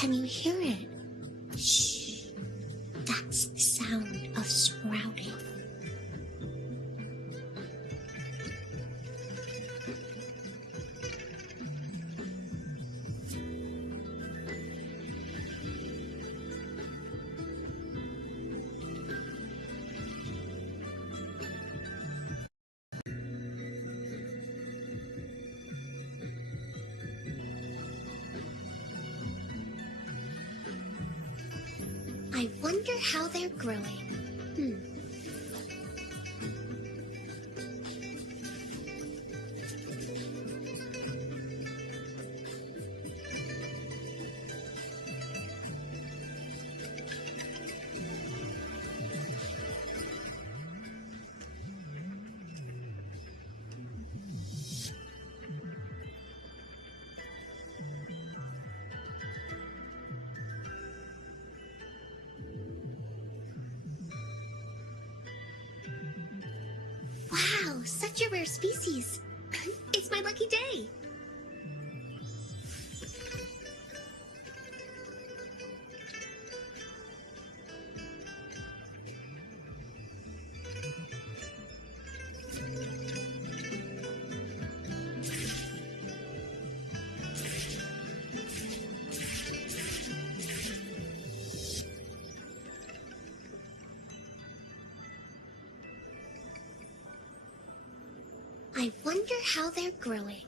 Can you hear it? Shh. That's the sound of sprouting. I wonder how they're growing. Wow, such a rare species. It's my lucky day. I wonder how they're growing.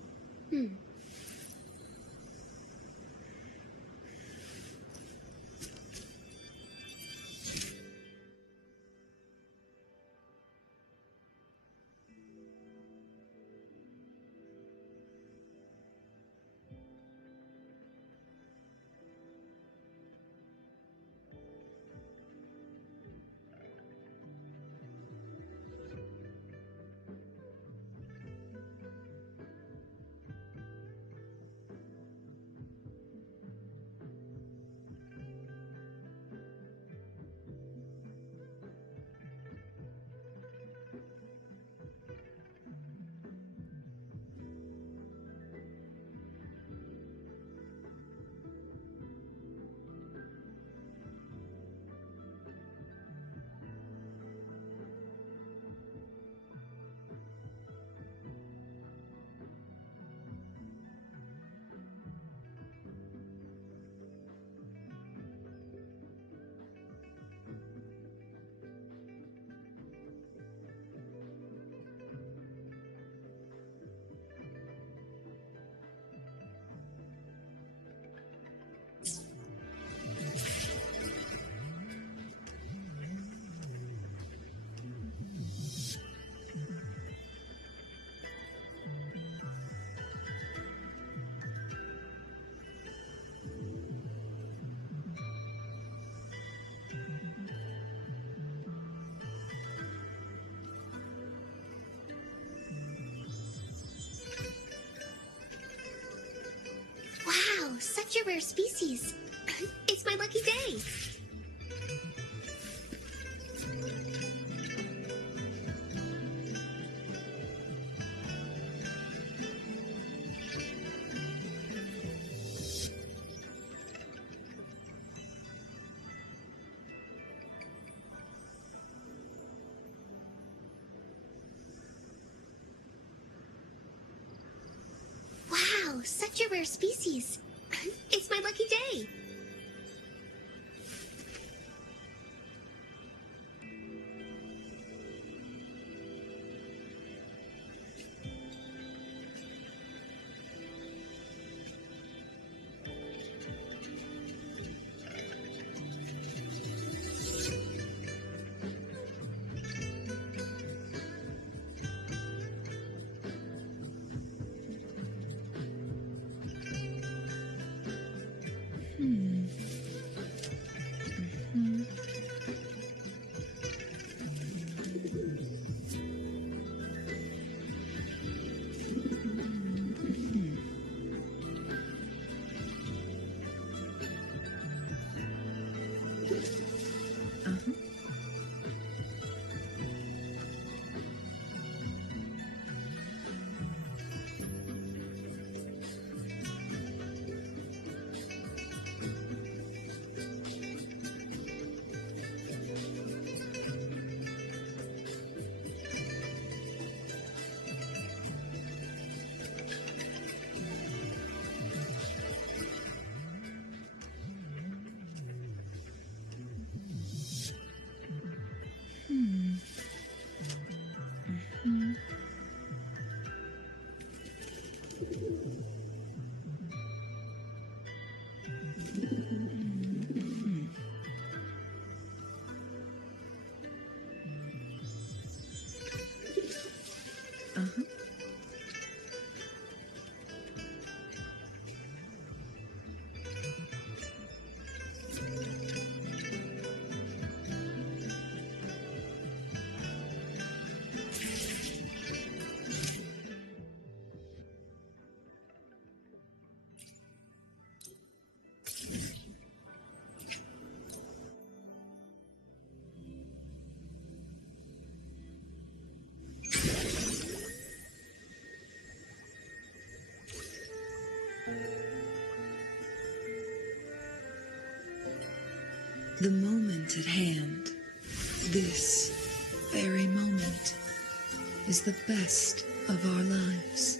Wow, such a rare species. It's my lucky day. Wow, such a rare species. It's my lucky day. The moment at hand, this very moment, is the best of our lives.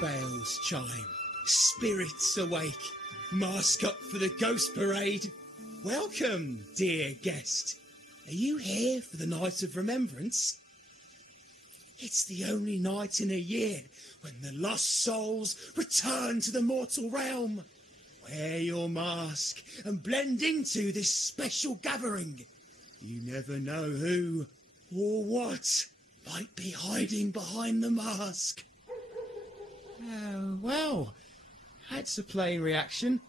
Bells chime, spirits awake, mask up for the ghost parade. Welcome, dear guest. Are you here for the night of remembrance? It's the only night in a year when the lost souls return to the mortal realm. Wear your mask and blend into this special gathering. You never know who or what might be hiding behind the mask. Well, that's a plain reaction.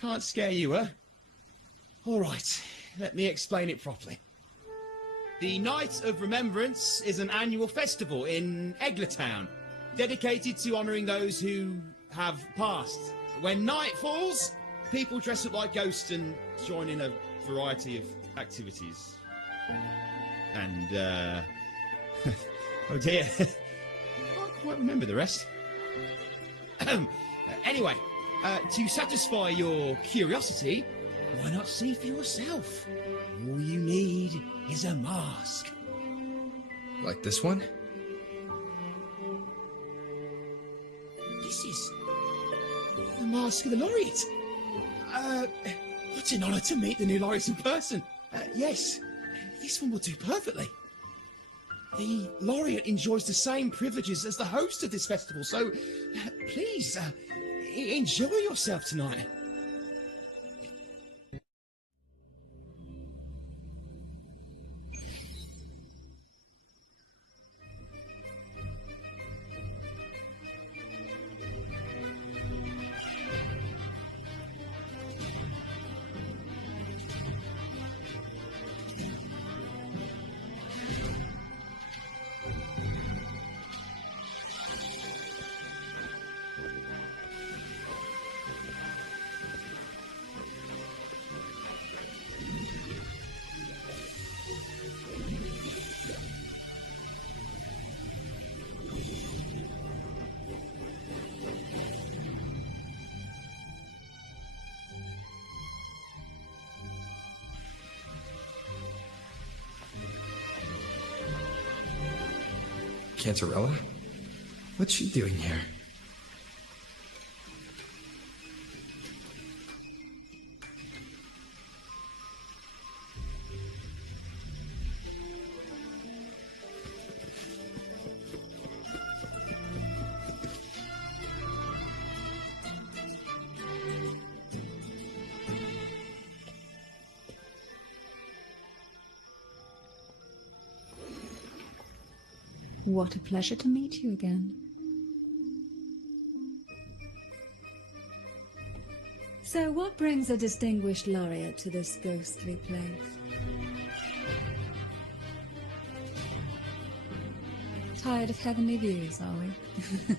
Can't scare you, huh? All right, let me explain it properly. The Night of Remembrance is an annual festival in Eglertown, dedicated to honouring those who have passed. When night falls, people dress up like ghosts and join in a variety of activities. And, Oh dear. Can't quite remember the rest. Anyway, to satisfy your curiosity, why not see for yourself? All you need is a mask. Like this one? This is the mask of the laureate. What an honour to meet the new laureate in person. Yes, this one will do perfectly. The laureate enjoys the same privileges as the host of this festival, so please enjoy yourself tonight. Cantarella? What's she doing here? What a pleasure to meet you again. So what brings a distinguished laureate to this ghostly place? Tired of heavenly views, are we?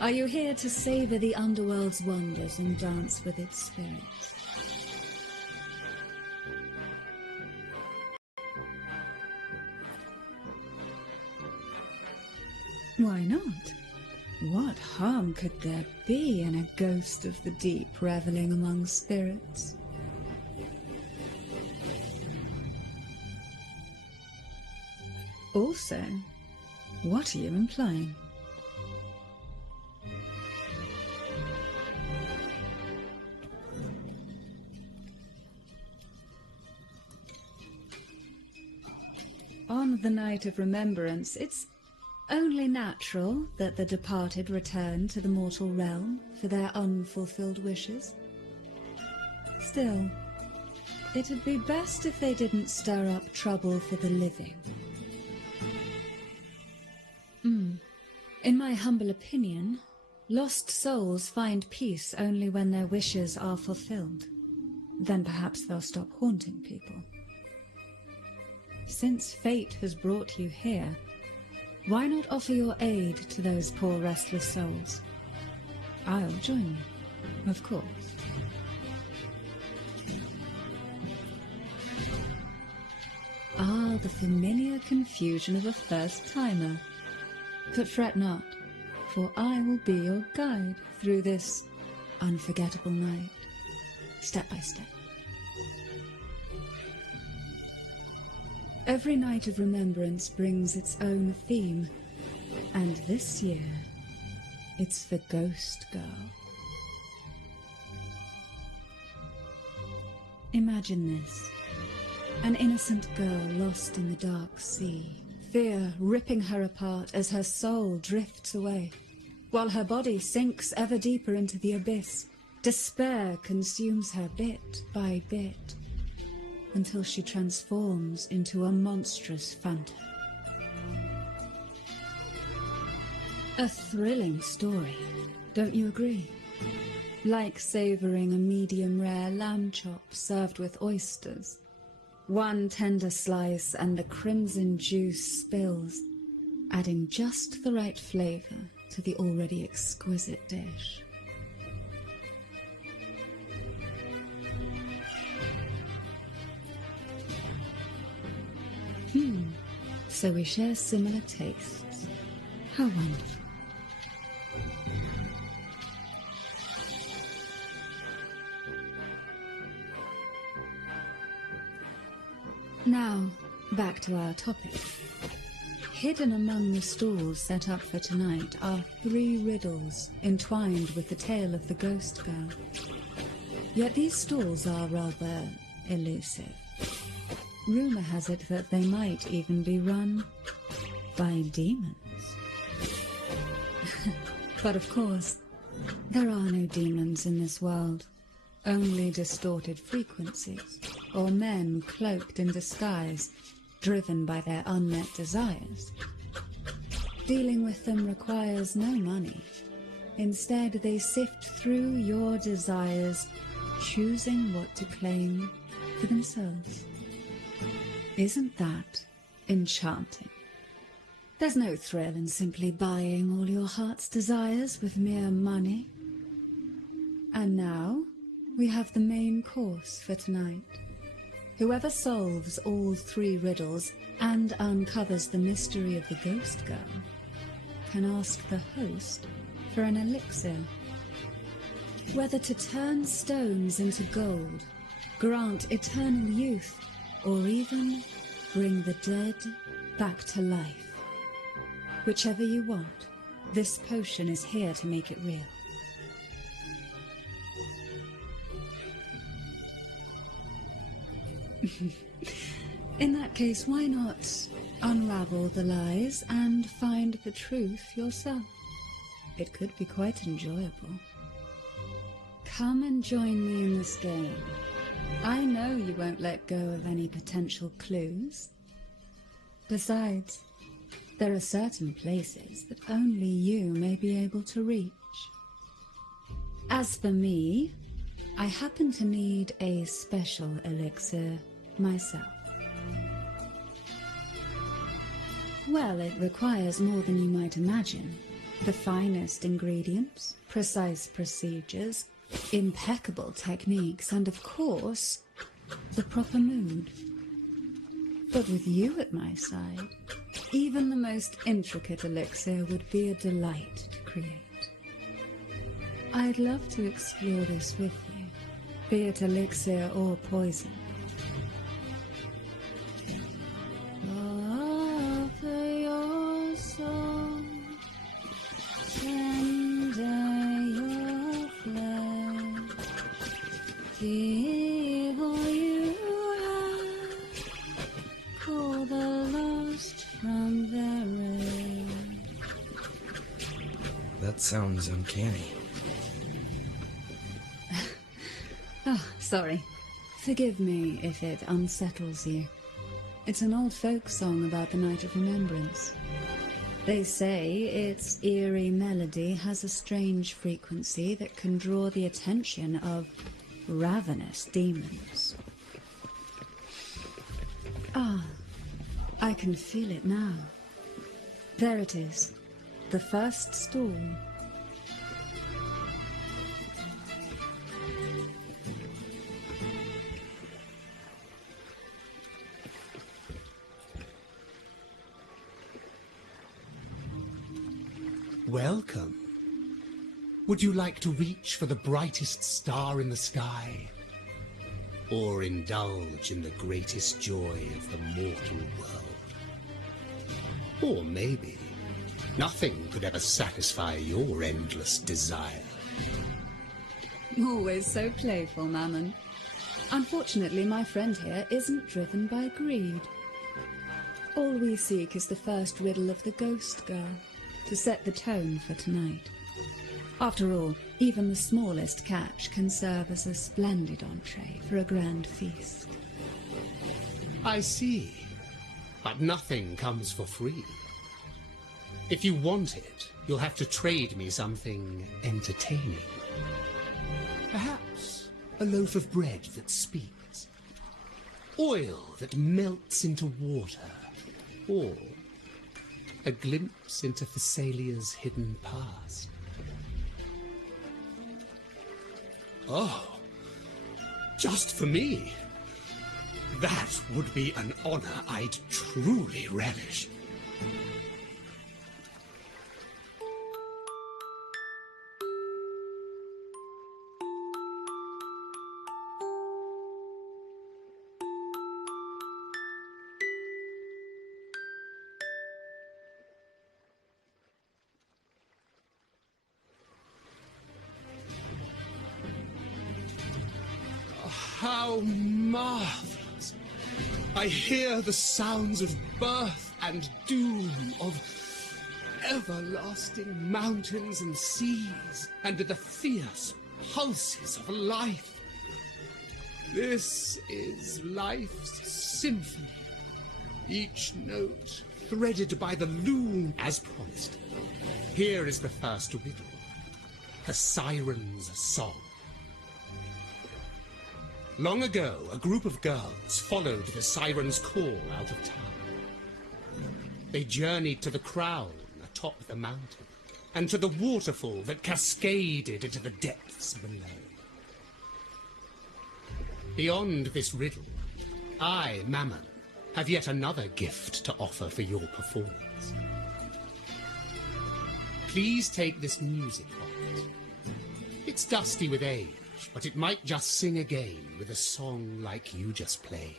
Are you here to savor the underworld's wonders and dance with its spirits? Why not? What harm could there be in a ghost of the deep reveling among spirits? Also, what are you implying? On the night of remembrance, it's only natural that the departed return to the mortal realm for their unfulfilled wishes. Still, it'd be best if they didn't stir up trouble for the living. In my humble opinion, lost souls find peace only when their wishes are fulfilled. Then perhaps they'll stop haunting people. Since fate has brought you here, why not offer your aid to those poor restless souls? I'll join you, of course. Ah, the familiar confusion of a first-timer. But fret not, for I will be your guide through this unforgettable night, step by step. Every night of remembrance brings its own theme, and this year, it's the Ghost Girl. Imagine this, an innocent girl lost in the dark sea, fear ripping her apart as her soul drifts away, while her body sinks ever deeper into the abyss. Despair consumes her bit by bit, until she transforms into a monstrous phantom. A thrilling story, don't you agree? Like savouring a medium-rare lamb chop served with oysters. One tender slice and the crimson juice spills, adding just the right flavour to the already exquisite dish. So we share similar tastes. How wonderful. Now, back to our topic. Hidden among the stalls set up for tonight are 3 riddles entwined with the tale of the ghost girl. Yet these stalls are rather elusive. Rumor has it that they might even be run by demons. But of course, there are no demons in this world. Only distorted frequencies, or men cloaked in disguise, driven by their unmet desires. Dealing with them requires no money. Instead, they sift through your desires, choosing what to claim for themselves. Isn't that enchanting? There's no thrill in simply buying all your heart's desires with mere money. And now, we have the main course for tonight. Whoever solves all 3 riddles and uncovers the mystery of the ghost girl can ask the host for an elixir. Whether to turn stones into gold, grant eternal youth, or even bring the dead back to life. Whichever you want, this potion is here to make it real. In that case, why not unravel the lies and find the truth yourself? It could be quite enjoyable. Come and join me in this game. I know you won't let go of any potential clues. Besides, there are certain places that only you may be able to reach. As for me, I happen to need a special elixir myself. Well, it requires more than you might imagine. The finest ingredients, precise procedures, impeccable techniques, and of course, the proper mood. But with you at my side, even the most intricate elixir would be a delight to create. I'd love to explore this with you, be it elixir or poison. Offer your soul, tender your flesh, give all you have, call the lost from their rest. That sounds uncanny. Oh, sorry. Forgive me if it unsettles you. It's an old folk song about the Night of Remembrance. They say its eerie melody has a strange frequency that can draw the attention of ravenous demons. Ah, I can feel it now. There it is, the first stall. Welcome. Would you like to reach for the brightest star in the sky? Or indulge in the greatest joy of the mortal world? Or maybe nothing could ever satisfy your endless desire. Always so playful, Mammon. Unfortunately, my friend here isn't driven by greed. All we seek is the first riddle of the ghost girl, to set the tone for tonight. After all, even the smallest catch can serve as a splendid entree for a grand feast. I see. But nothing comes for free. If you want it, you'll have to trade me something entertaining. Perhaps a loaf of bread that speaks, oil that melts into water, or a glimpse into Thessalia's hidden past. Oh, just for me. That would be an honor I'd truly relish. How marvelous! I hear the sounds of birth and doom, of everlasting mountains and seas, and the fierce pulses of life. This is life's symphony, each note threaded by the loom as promised. Here is the first riddle, the siren's song. Long ago, a group of girls followed the siren's call out of town. They journeyed to the crown atop the mountain, and to the waterfall that cascaded into the depths below. Beyond this riddle, I, Mammon, have yet another gift to offer for your performance. Please take this music box. It's dusty with age, but it might just sing again with a song like you just played.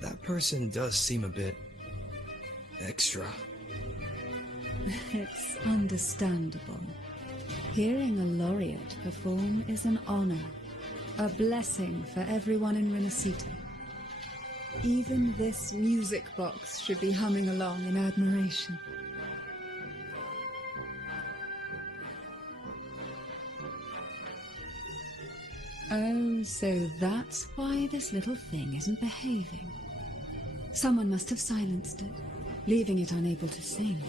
That person does seem a bit extra. It's understandable. Hearing a laureate perform is an honor, a blessing for everyone in Renacita. Even this music box should be humming along in admiration. Oh, so that's why this little thing isn't behaving. Someone must have silenced it, leaving it unable to sing.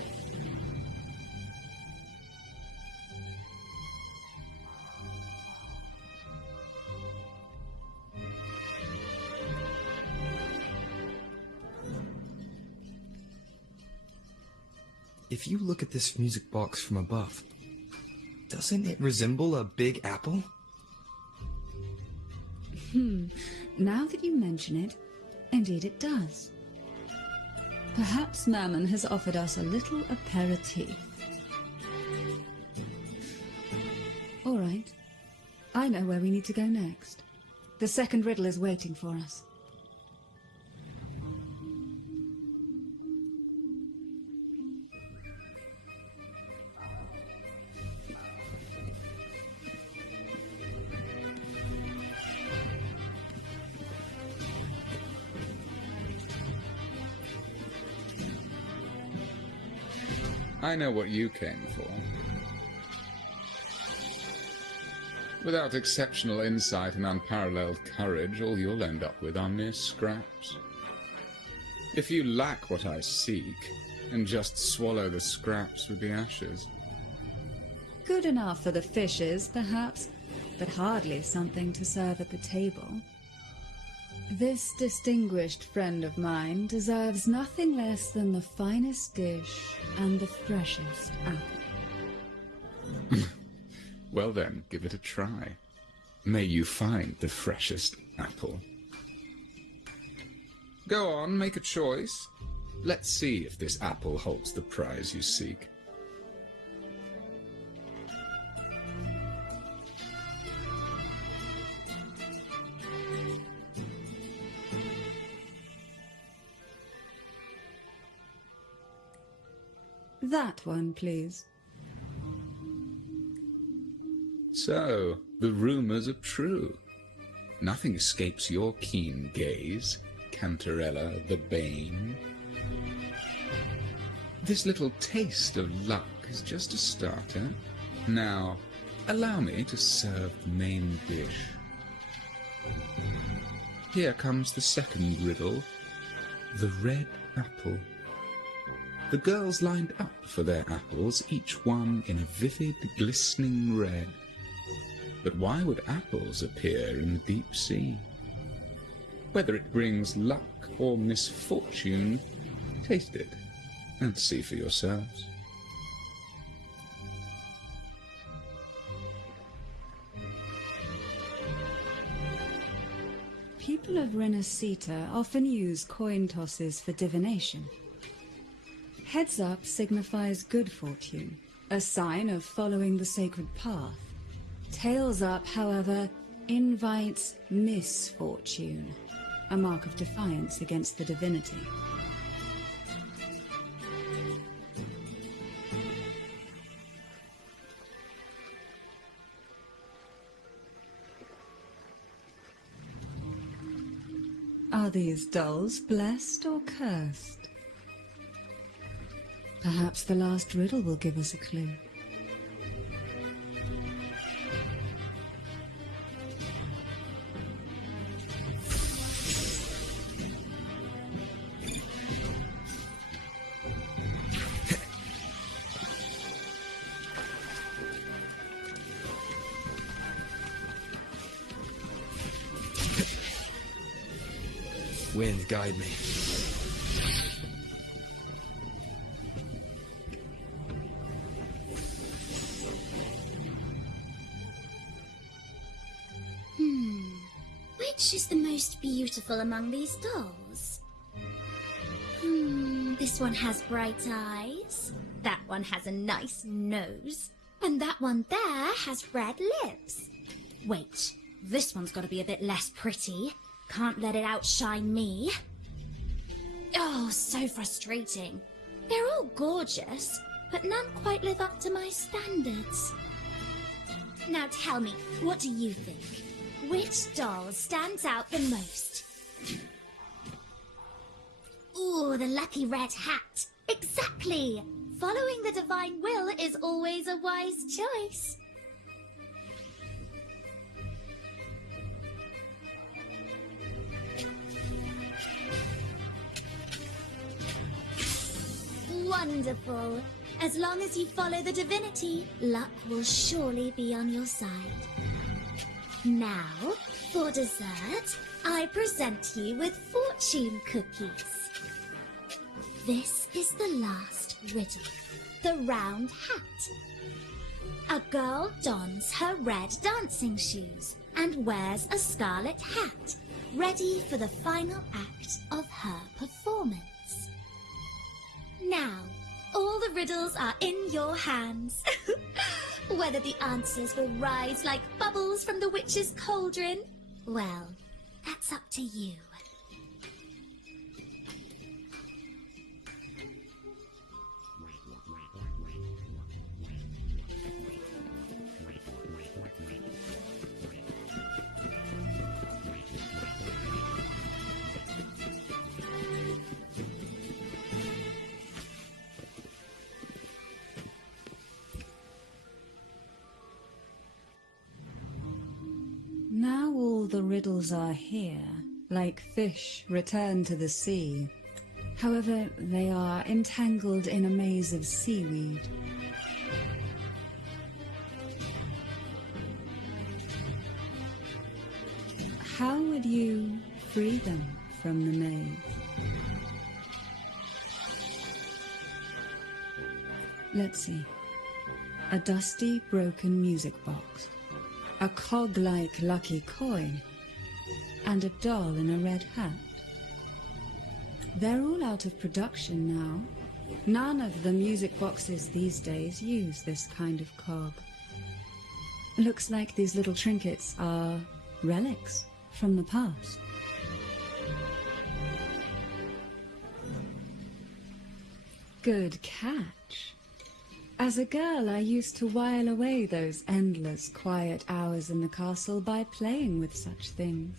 If you look at this music box from above, doesn't it resemble a big apple? Now that you mention it, indeed it does. Perhaps Mammon has offered us a little aperitif. All right. I know where we need to go next. The second riddle is waiting for us. I know what you came for. Without exceptional insight and unparalleled courage, all you'll end up with are mere scraps. If you lack what I seek, then just swallow the scraps with the ashes. Good enough for the fishes, perhaps, but hardly something to serve at the table. This distinguished friend of mine deserves nothing less than the finest dish and the freshest apple. Well then, give it a try. May you find the freshest apple. Go on, make a choice. Let's see if this apple holds the prize you seek. That one, please. So, the rumors are true. Nothing escapes your keen gaze, Cantarella the Bane. This little taste of luck is just a starter. Now, allow me to serve the main dish. Here comes the second riddle, the red apple. The girls lined up for their apples, each one in a vivid, glistening red. But why would apples appear in the deep sea? Whether it brings luck or misfortune, taste it and see for yourselves. people of Renacita often use coin tosses for divination. Heads up signifies good fortune, a sign of following the sacred path. Tails up, however, invites misfortune, a mark of defiance against the divinity. Are these dolls blessed or cursed? Perhaps the last riddle will give us a clue. Wind, guide me. Which is the most beautiful among these dolls? This one has bright eyes. That one has a nice nose. And that one there has red lips. Wait, this one's got to be a bit less pretty. Can't let it outshine me. Oh, so frustrating. They're all gorgeous, but none quite live up to my standards. Now tell me, what do you think? Which doll stands out the most? Ooh, the lucky red hat. Exactly! Following the divine will is always a wise choice. Wonderful. As long as you follow the divinity, luck will surely be on your side. Now, for dessert, I present you with fortune cookies. This is the last riddle, the round hat. A girl dons her red dancing shoes and wears a scarlet hat, ready for the final act of her performance. Now, all the riddles are in your hands. Whether the answers will rise like bubbles from the witch's cauldron, well, that's up to you. Now all the riddles are here, like fish returned to the sea. However, they are entangled in a maze of seaweed. How would you free them from the maze? Let's see. A dusty, broken music box. A cog-like lucky coin, and a doll in a red hat. They're all out of production now. None of the music boxes these days use this kind of cog. Looks like these little trinkets are relics from the past. Good catch. As a girl, I used to while away those endless, quiet hours in the castle by playing with such things.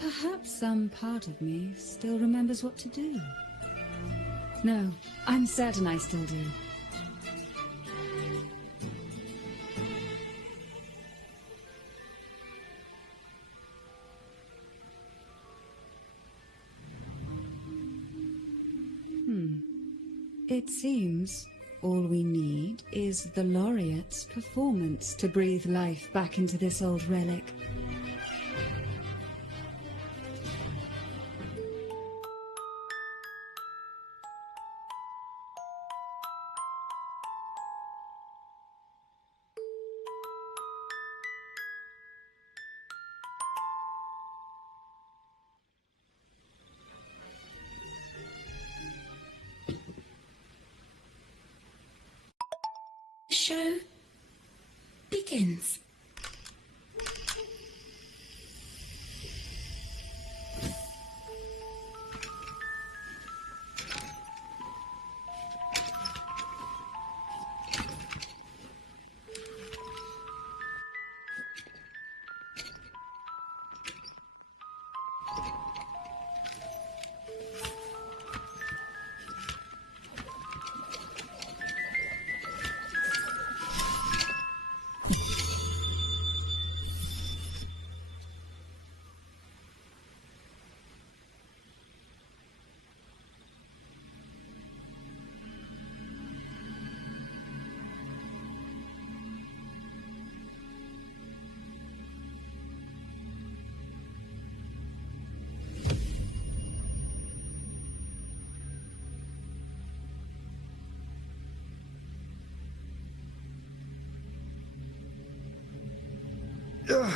Perhaps some part of me still remembers what to do. No, I'm certain I still do. It seems all we need is the laureate's performance to breathe life back into this old relic. show begins. Ugh.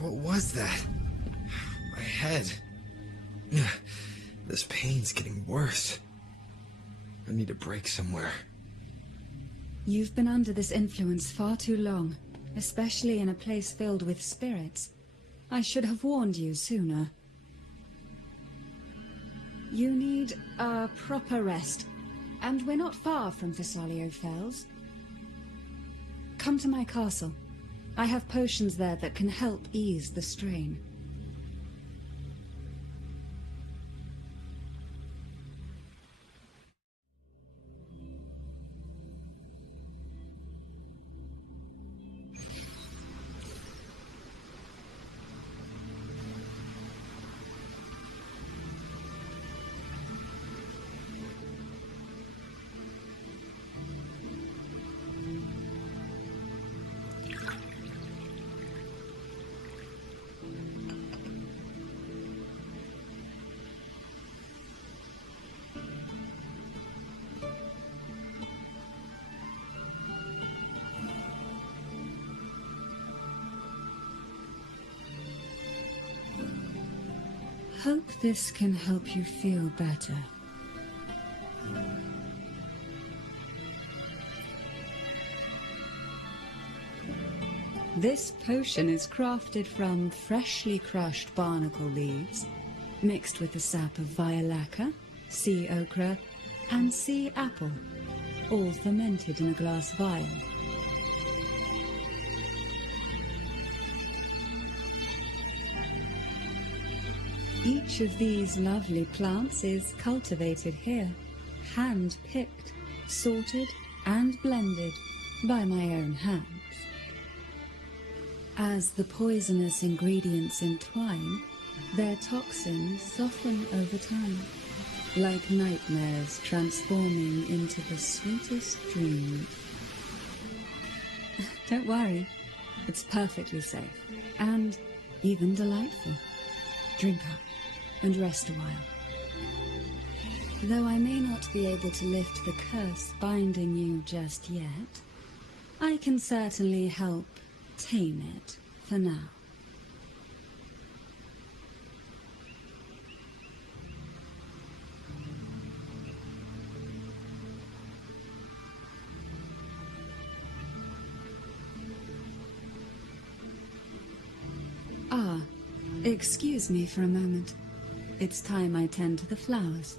What was that? My head. This pain's getting worse. I need a break somewhere. You've been under this influence far too long, especially in a place filled with spirits. I should have warned you sooner. You need a proper rest, and we're not far from Thessalio Fells. Come to my castle. I have potions there that can help ease the strain. Hope this can help you feel better. This potion is crafted from freshly crushed barnacle leaves, mixed with the sap of violaca, sea ochre, and sea apple, all fermented in a glass vial. Each of these lovely plants is cultivated here, hand-picked, sorted and blended by my own hands. As the poisonous ingredients entwine, their toxins soften over time, like nightmares transforming into the sweetest dreams. Don't worry, it's perfectly safe and even delightful. Drink up and rest a while. Though I may not be able to lift the curse binding you just yet, I can certainly help tame it for now. Ah, excuse me for a moment. It's time I tend to the flowers.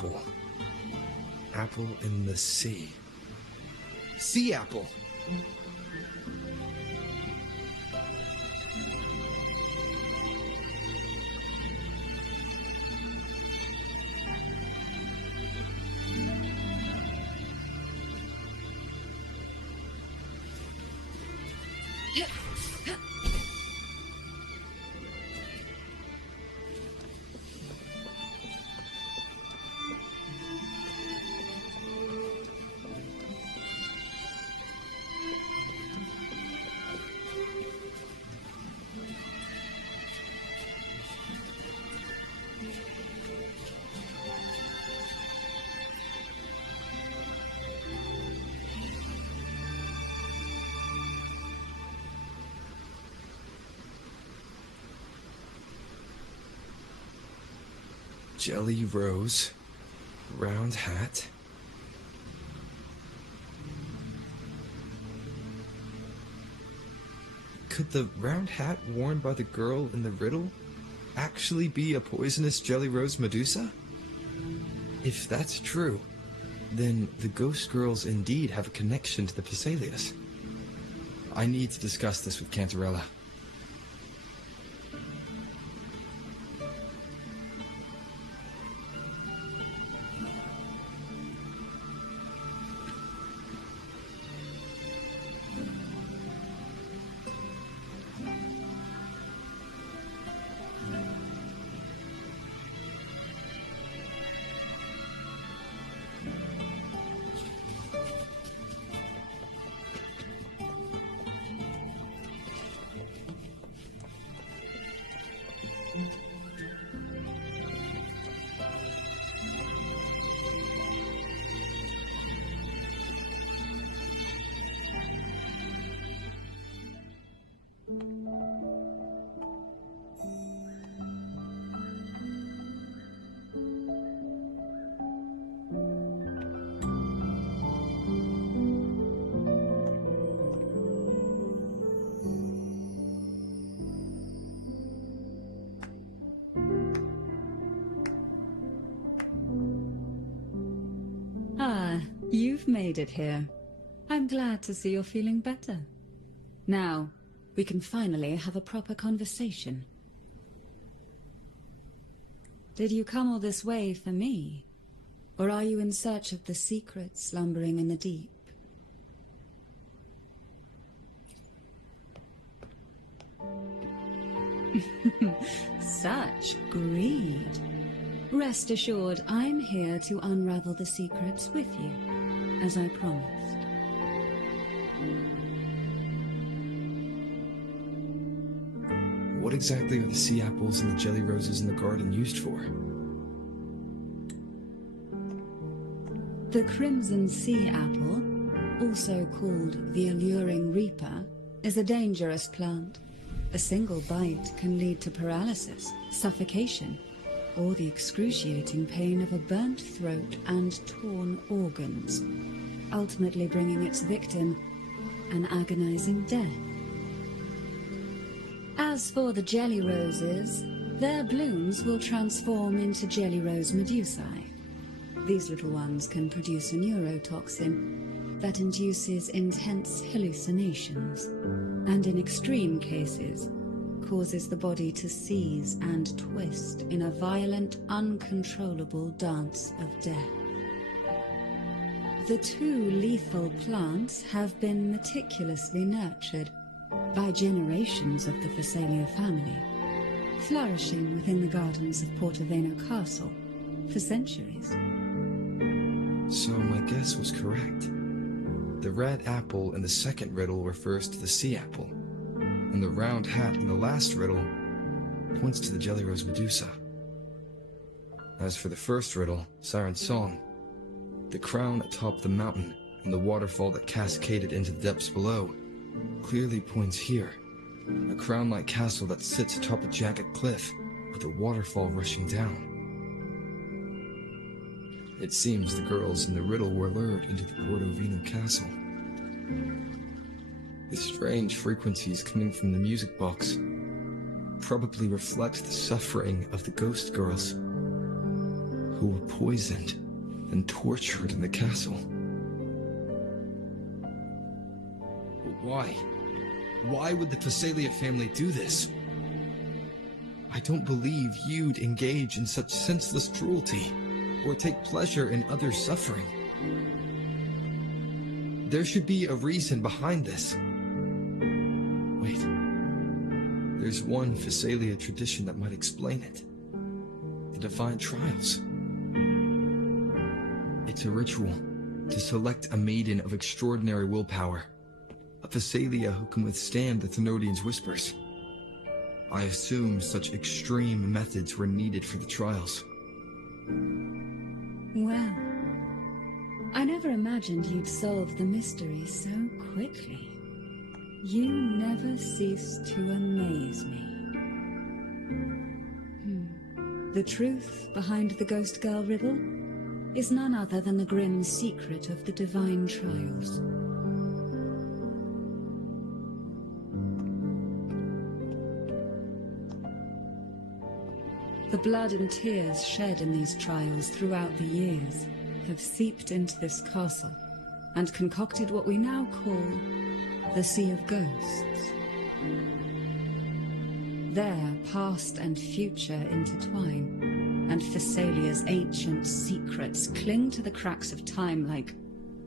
apple. Apple in the sea. Sea apple! Jelly rose, round hat. Could the round hat worn by the girl in the riddle actually be a poisonous jelly rose Medusa? If that's true, then the ghost girls indeed have a connection to the Phasaelius. I need to discuss this with Cantarella. Ah, you've made it here. I'm glad to see you're feeling better. Now, we can finally have a proper conversation. Did you come all this way for me? Or are you in search of the secret slumbering in the deep? Such greed. Rest assured, I'm here to unravel the secrets with you, as I promised. What exactly are the sea apples and the jelly roses in the garden used for? The crimson sea apple, also called the alluring reaper, is a dangerous plant. A single bite can lead to paralysis, suffocation, or the excruciating pain of a burnt throat and torn organs, ultimately bringing its victim an agonizing death. As for the jelly roses, their blooms will transform into jelly rose medusae. These little ones can produce a neurotoxin that induces intense hallucinations, and in extreme cases, causes the body to seize and twist in a violent, uncontrollable dance of death. The two lethal plants have been meticulously nurtured by generations of the Phasalia family, flourishing within the gardens of Portoveno Castle for centuries. So my guess was correct. The red apple in the second riddle refers to the sea apple, and the round hat in the last riddle points to the jelly rose Medusa. As for the first riddle, Siren's Song, the crown atop the mountain and the waterfall that cascaded into the depths below clearly points here, a crown-like castle that sits atop a jagged cliff with a waterfall rushing down. It seems the girls in the riddle were lured into the Portovino castle. The strange frequencies coming from the music box probably reflect the suffering of the ghost girls. who were poisoned and tortured in the castle. Why? Why would the Phasalia family do this? I don't believe you'd engage in such senseless cruelty or take pleasure in others' suffering. There should be a reason behind this. Wait. There's one Phasalia tradition that might explain it. The Divine Trials. It's a ritual to select a maiden of extraordinary willpower. A Phasalia who can withstand the Thenodian's whispers. I assume such extreme methods were needed for the trials. Well, I never imagined you'd solve the mystery so quickly. You never cease to amaze me. The truth behind the Ghost Girl riddle is none other than the grim secret of the Divine Trials. The blood and tears shed in these trials throughout the years have seeped into this castle and concocted what we now call the Sea of Ghosts. There, past and future intertwine, and Phasalia's ancient secrets cling to the cracks of time like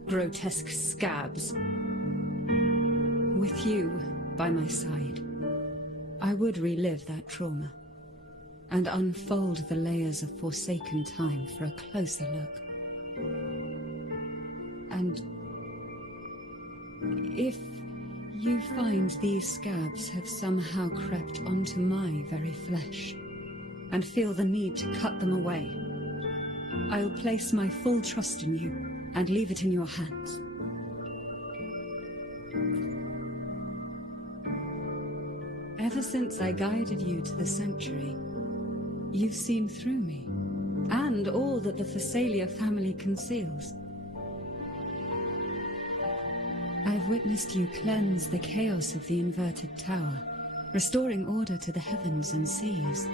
grotesque scabs. With you by my side, I would relive that trauma and unfold the layers of forsaken time for a closer look. And if you find these scabs have somehow crept onto my very flesh, and feel the need to cut them away, I'll place my full trust in you and leave it in your hands. Ever since I guided you to the sanctuary, you've seen through me, and all that the Phasalia family conceals. I've witnessed you cleanse the chaos of the inverted tower, restoring order to the heavens and seas.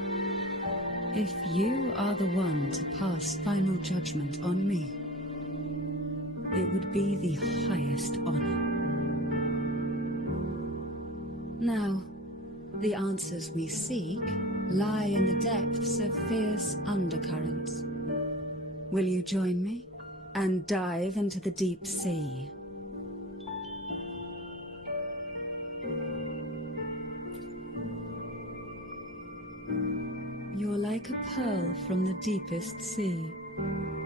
If you are the one to pass final judgment on me, it would be the highest honor. Now, the answers we seek lie in the depths of fierce undercurrents. Will you join me and dive into the deep sea? You're like a pearl from the deepest sea,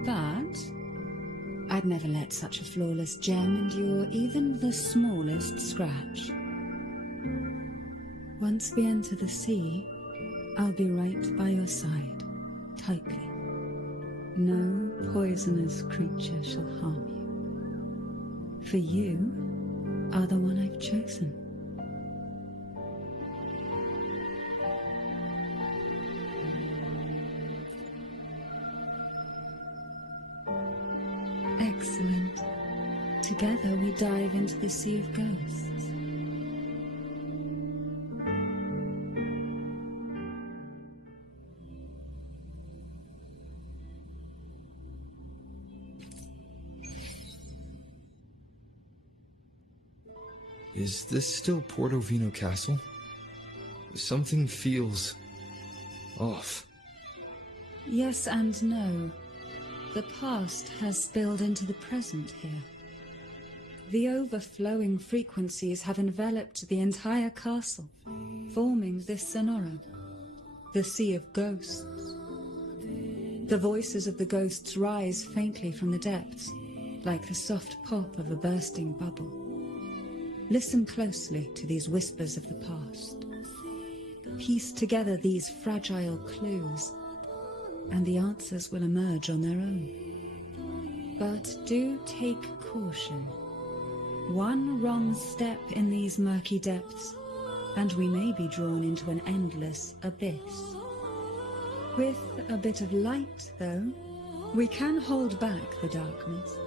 but I'd never let such a flawless gem endure even the smallest scratch. Once we enter the sea, I'll be right by your side, tightly. No poisonous creature shall harm you, for you are the one I've chosen. Excellent. Together we dive into the Sea of Ghosts. Is this still Portovino Castle? Something feels off. Yes and no. The past has spilled into the present here. The overflowing frequencies have enveloped the entire castle, forming this sonoro, the Sea of Ghosts. The voices of the ghosts rise faintly from the depths, like the soft pop of a bursting bubble. Listen closely to these whispers of the past. Piece together these fragile clues, and the answers will emerge on their own. But do take caution. One wrong step in these murky depths, and we may be drawn into an endless abyss. With a bit of light, though, we can hold back the darkness.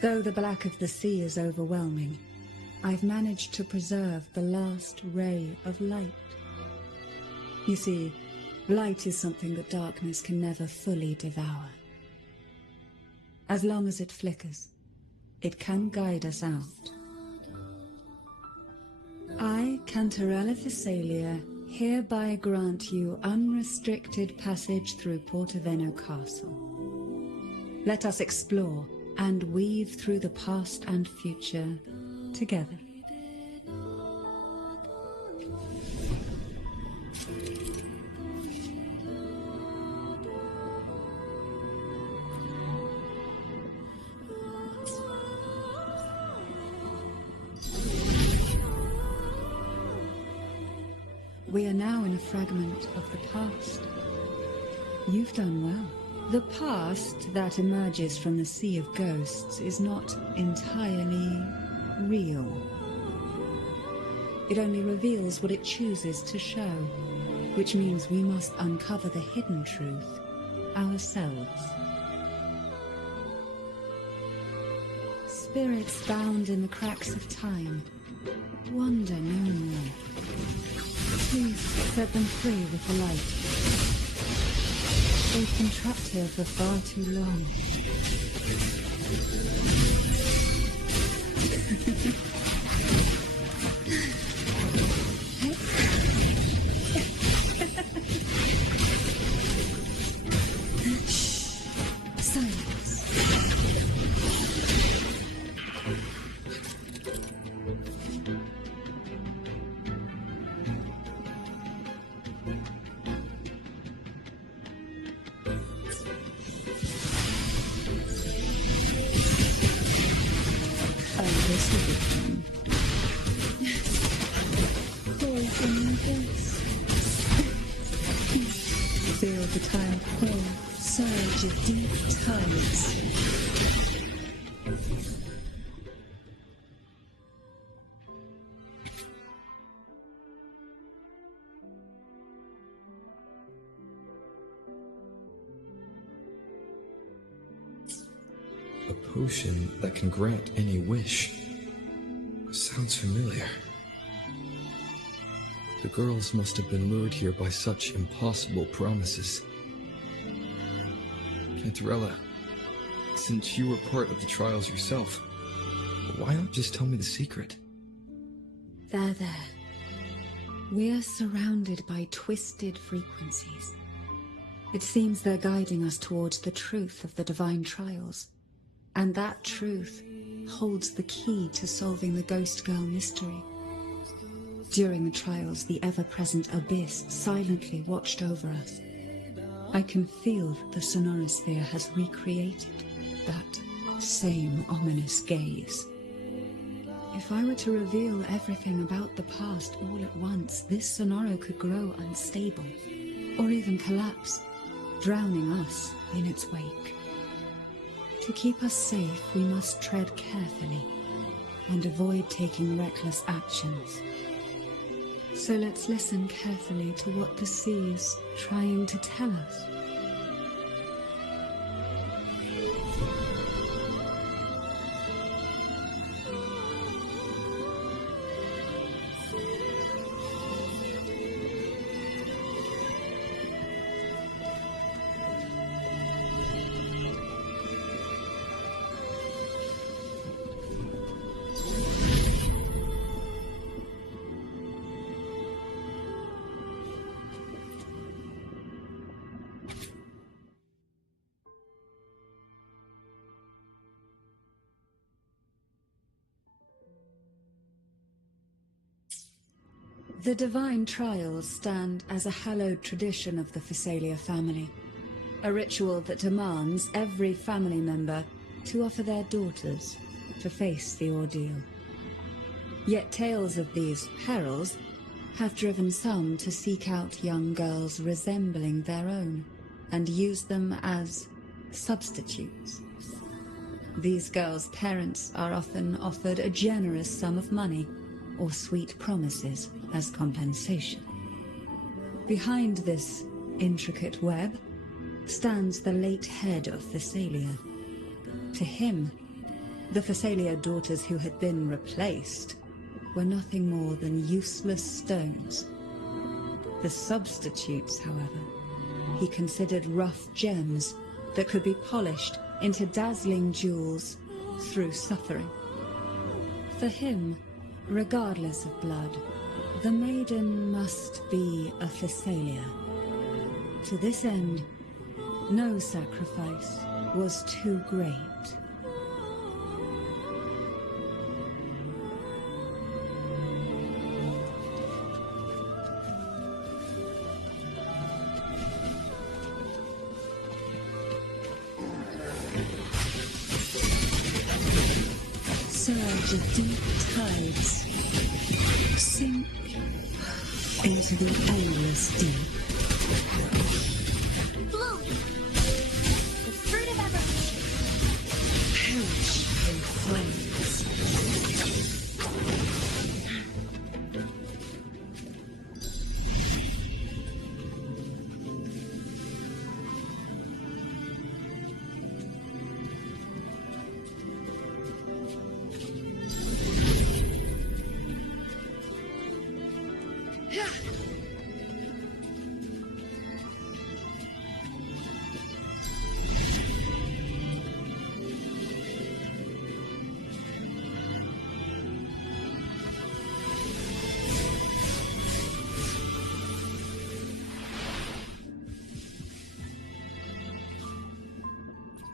Though the black of the sea is overwhelming, I've managed to preserve the last ray of light. You see, light is something that darkness can never fully devour. As long as it flickers, it can guide us out. I, Cantarella Thessalia, hereby grant you unrestricted passage through Portoveno Castle. Let us explore and weave through the past and future together. We are now in a fragment of the past. You've done well. The past that emerges from the sea of ghosts is not entirely real. It only reveals what it chooses to show, which means we must uncover the hidden truth ourselves. Spirits bound in the cracks of time wander no more. Please set them free with the light. They've been trapped here for far too long. Silence. Feel the tide pull, surge of deep tides. A potion that can grant any wish. Sounds familiar. The girls must have been lured here by such impossible promises. Cantarella, since you were part of the trials yourself, why not just tell me the secret? There. We are surrounded by twisted frequencies. It seems they're guiding us towards the truth of the divine trials. And that truth holds the key to solving the Ghost Girl mystery. During the trials, the ever-present abyss silently watched over us. I can feel that the sonorosphere has recreated that same ominous gaze. If I were to reveal everything about the past all at once, this sonoro could grow unstable, or even collapse, drowning us in its wake. To keep us safe, we must tread carefully and avoid taking reckless actions. So let's listen carefully to what the sea is trying to tell us. The divine trials stand as a hallowed tradition of the Phasalia family, a ritual that demands every family member to offer their daughters to face the ordeal. Yet tales of these perils have driven some to seek out young girls resembling their own and use them as substitutes. These girls' parents are often offered a generous sum of money or sweet promises as compensation. Behind this intricate web stands the late head of Phasalia. To him, the Phasalia daughters who had been replaced were nothing more than useless stones. The substitutes, however, he considered rough gems that could be polished into dazzling jewels through suffering. For him, regardless of blood, the maiden must be a Phasalia. To this end, no sacrifice was too great. Surge of deep tides sink into the endless deep. Bloom! The fruit of evolution. Perish in flames.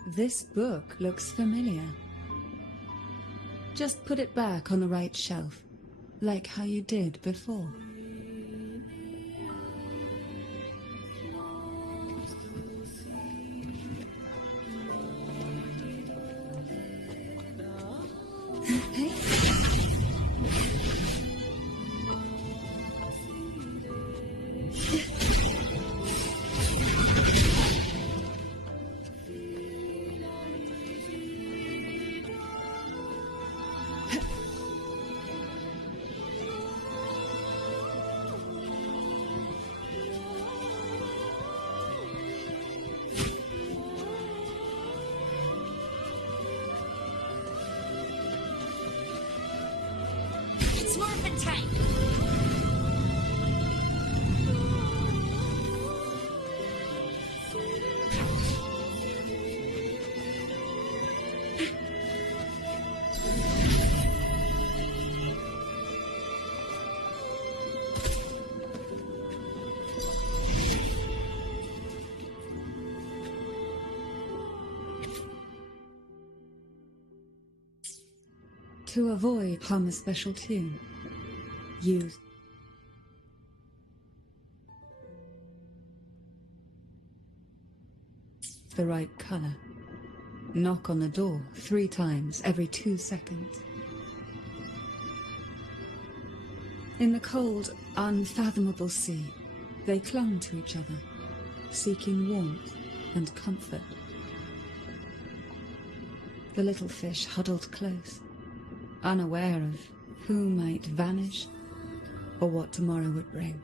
This book looks familiar. Just put it back on the right shelf, like how you did before. Hey. It's worth the time. To avoid hum a special tune, use just the right color. Knock on the door 3 times every 2 seconds. In the cold, unfathomable sea, they clung to each other, seeking warmth and comfort. The little fish huddled close, unaware of who might vanish or what tomorrow would bring.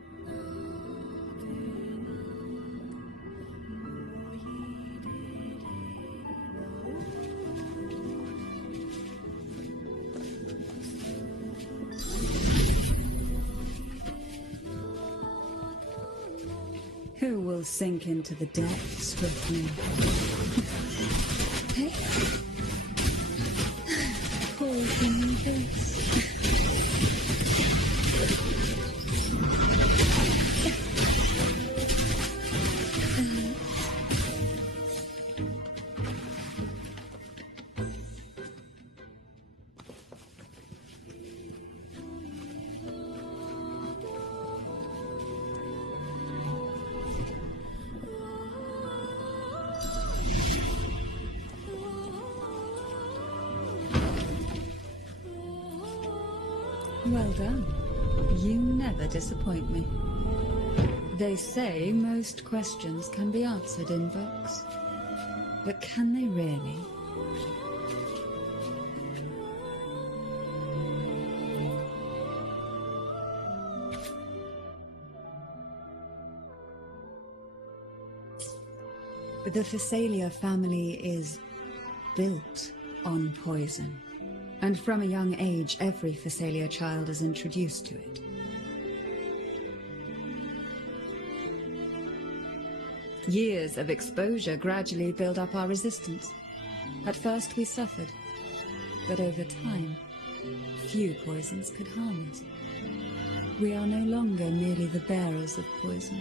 Who will sink into the depths with me? Hey? Poison this. Well done. You never disappoint me. They say most questions can be answered in books. But can they really? The Phasalia family is built on poison. And from a young age, every Phasalia child is introduced to it. Years of exposure gradually build up our resistance. At first we suffered, but over time, few poisons could harm us. We are no longer merely the bearers of poison.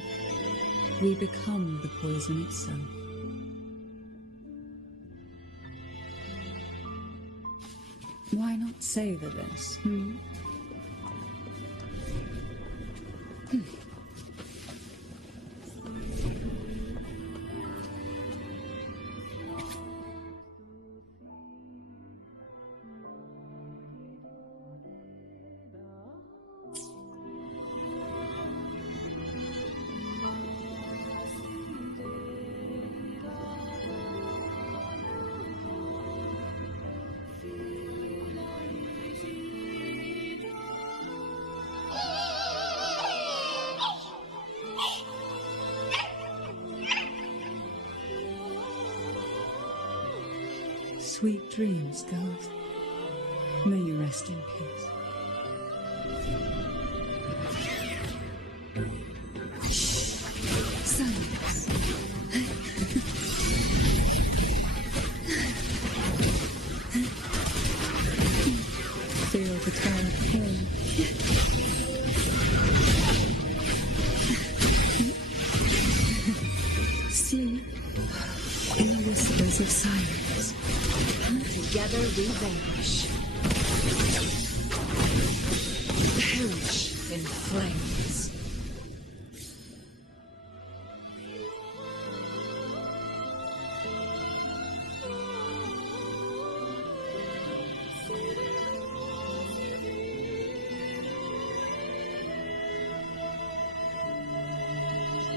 We become the poison itself. Why not savor this, Sweet dreams, girls. May you rest in peace. Silence. Feel the tired pain. Sleep in the whispers of silence. Together we vanish. Perish in flames.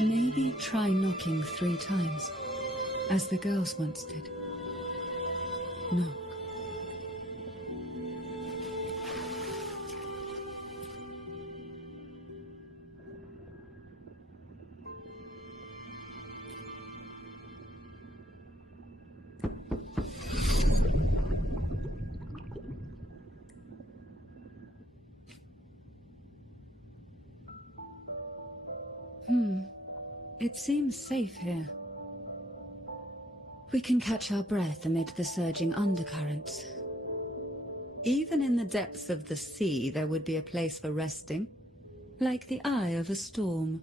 Maybe try knocking 3 times, as the girls once did. Knock. It seems safe here. We can catch our breath amid the surging undercurrents. Even in the depths of the sea, there would be a place for resting, like the eye of a storm.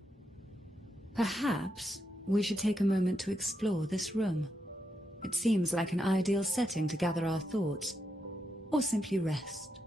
Perhaps we should take a moment to explore this room. It seems like an ideal setting to gather our thoughts, or simply rest.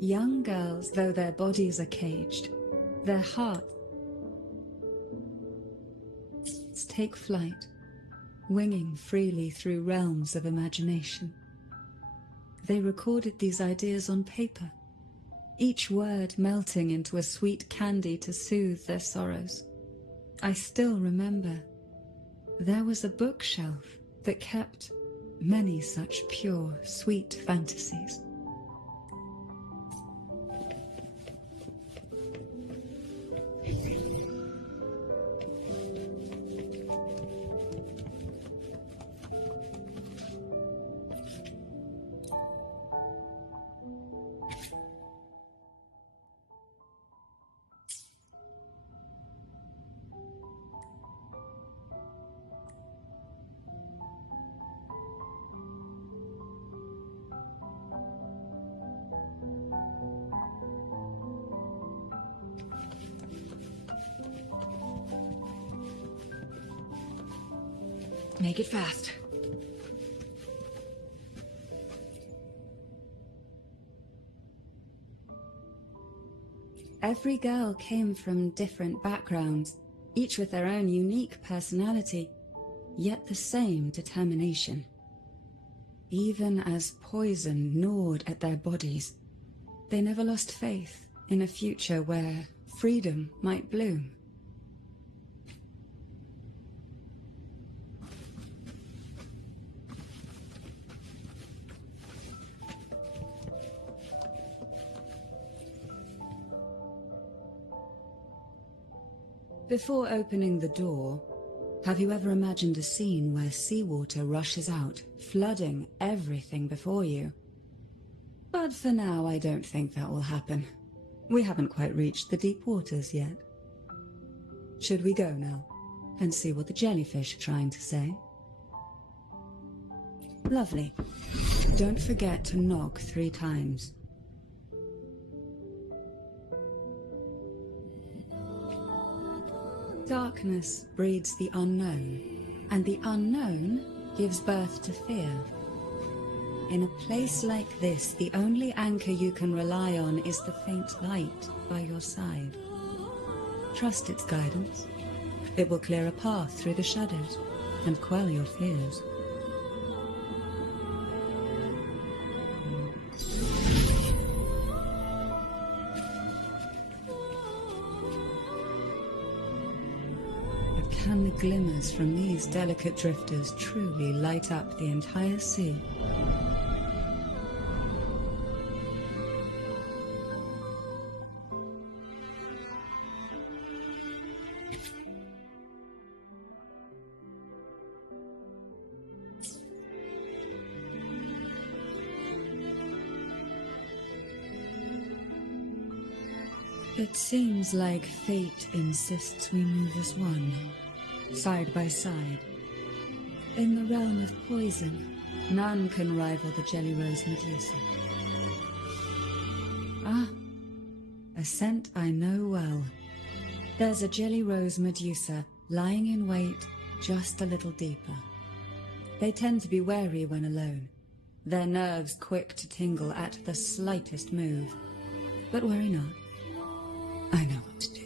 Young girls, though their bodies are caged, their hearts take flight, winging freely through realms of imagination. They recorded these ideas on paper, each word melting into a sweet candy to soothe their sorrows. I still remember there was a bookshelf that kept many such pure, sweet fantasies. Make it fast. Every girl came from different backgrounds, each with their own unique personality, yet the same determination. Even as poison gnawed at their bodies, they never lost faith in a future where freedom might bloom. Before opening the door, have you ever imagined a scene where seawater rushes out, flooding everything before you? But for now, I don't think that will happen. We haven't quite reached the deep waters yet. Should we go now and see what the jellyfish are trying to say? Lovely. Don't forget to knock 3 times. Darkness breeds the unknown, and the unknown gives birth to fear. In a place like this, the only anchor you can rely on is the faint light by your side. Trust its guidance. It will clear a path through the shadows and quell your fears. Can the glimmers from these delicate drifters truly light up the entire sea? It seems like fate insists we move as one. Side by side. In the realm of poison, none can rival the Jelly Rose Medusa. Ah, a scent I know well. There's a Jelly Rose Medusa lying in wait just a little deeper. They tend to be wary when alone, their nerves quick to tingle at the slightest move. But worry not. I know what to do.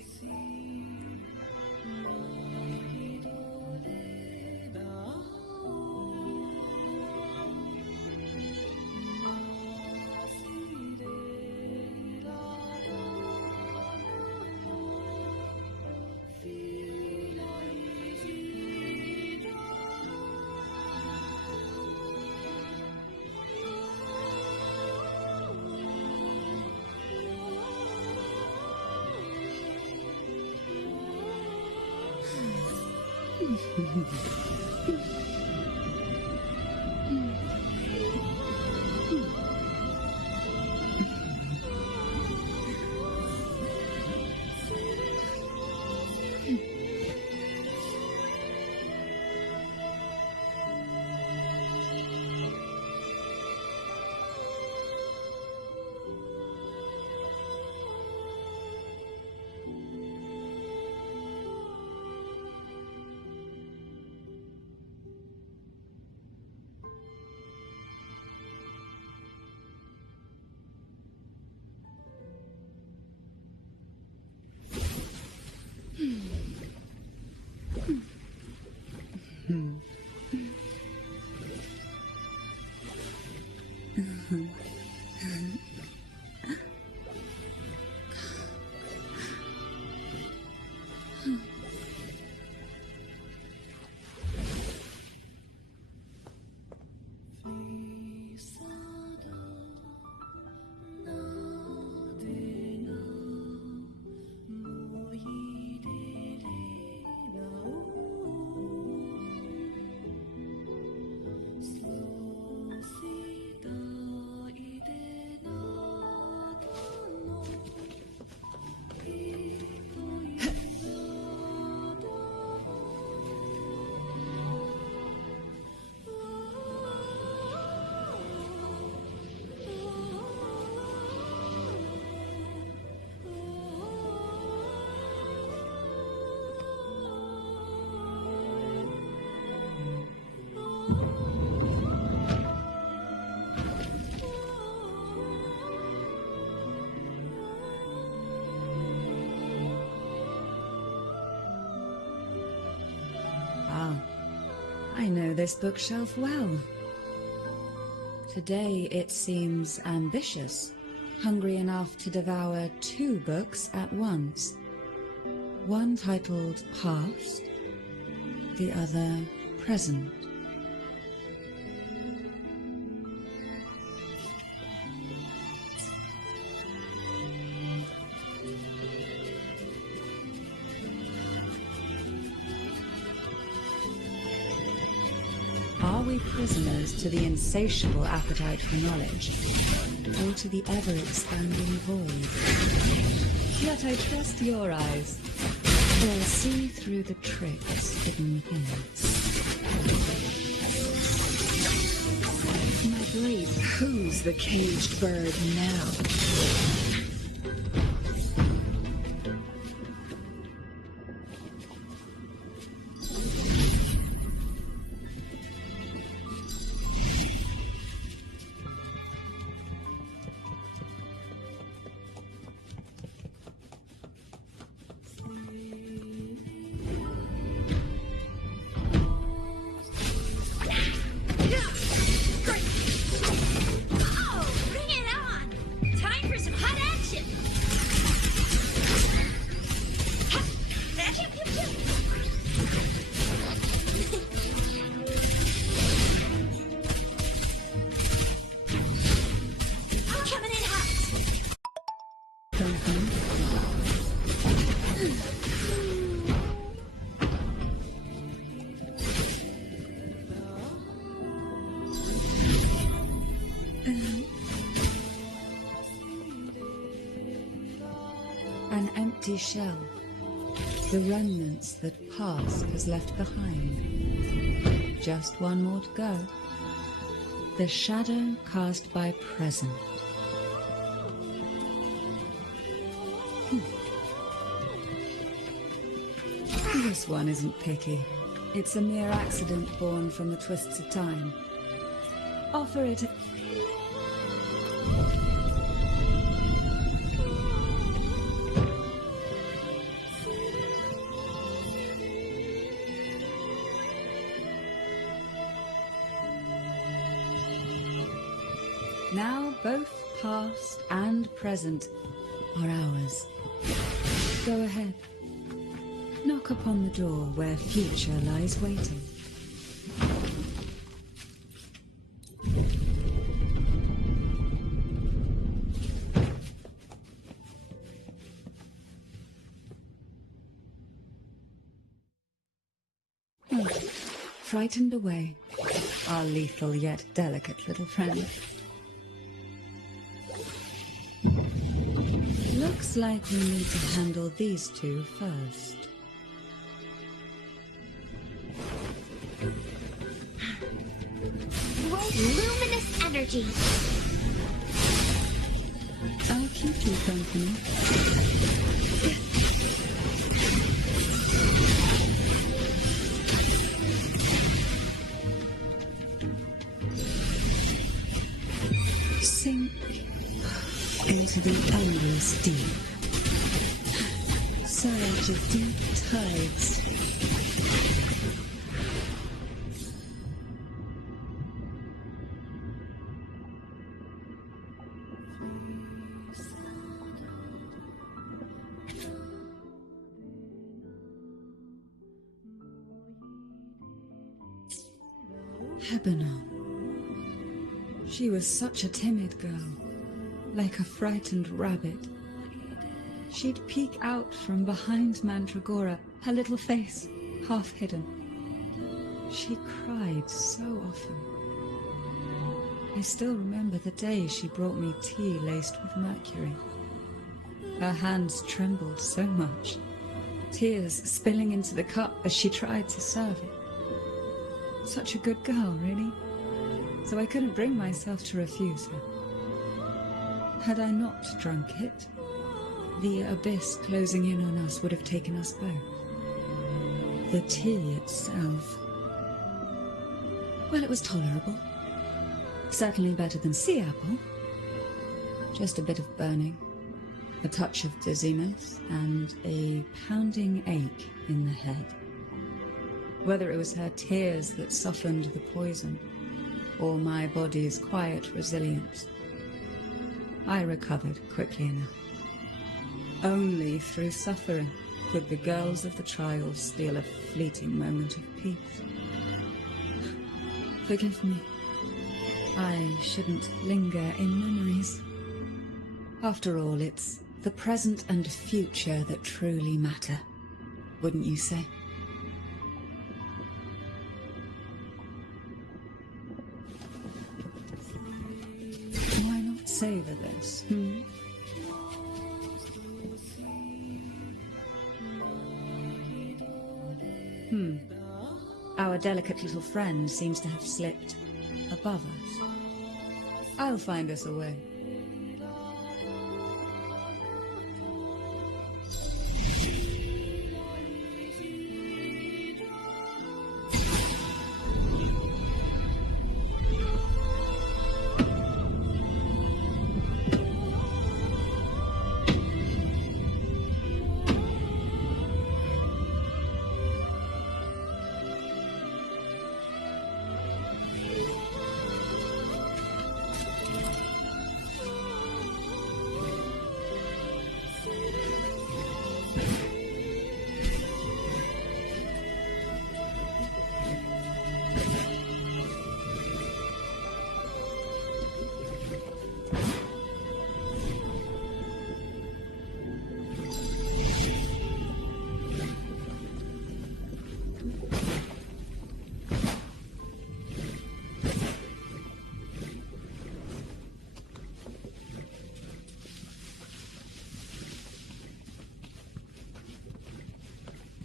I know this bookshelf well. Today it seems ambitious, hungry enough to devour 2 books at once. One titled Past, the other Present. Are we prisoners to the insatiable appetite for knowledge, or to the ever-expanding void? Yet I trust your eyes. They'll see through the tricks hidden within. My blade, who's the caged bird now? An empty shell, the remnants that past has left behind. Just one more to go. The shadow cast by present. This one isn't picky. It's a mere accident born from the twists of time. Offer it. Now both past and present are ours. Go ahead. Knock upon the door where future lies waiting. Frightened away, our lethal yet delicate little friend. Looks like we need to handle these two first. Luminous energy. I'll keep you company. Sink into the endless deep. Surge of deep tides. Hebenon. She was such a timid girl, like a frightened rabbit. She'd peek out from behind Mandragora, her little face half hidden. She cried so often. I still remember the day she brought me tea laced with mercury. Her hands trembled so much, tears spilling into the cup as she tried to serve it. Such a good girl, really. So I couldn't bring myself to refuse her. Had I not drunk it, the abyss closing in on us would have taken us both. The tea itself, well, it was tolerable. Certainly better than sea apple. Just a bit of burning, a touch of dizziness, and a pounding ache in the head. Whether it was her tears that softened the poison, or my body's quiet resilience, I recovered quickly enough. Only through suffering could the girls of the trial steal a fleeting moment of peace. Forgive me. I shouldn't linger in memories. After all, it's the present and future that truly matter, wouldn't you say? Why not savor this, Our delicate little friend seems to have slipped above us. I'll find us a way.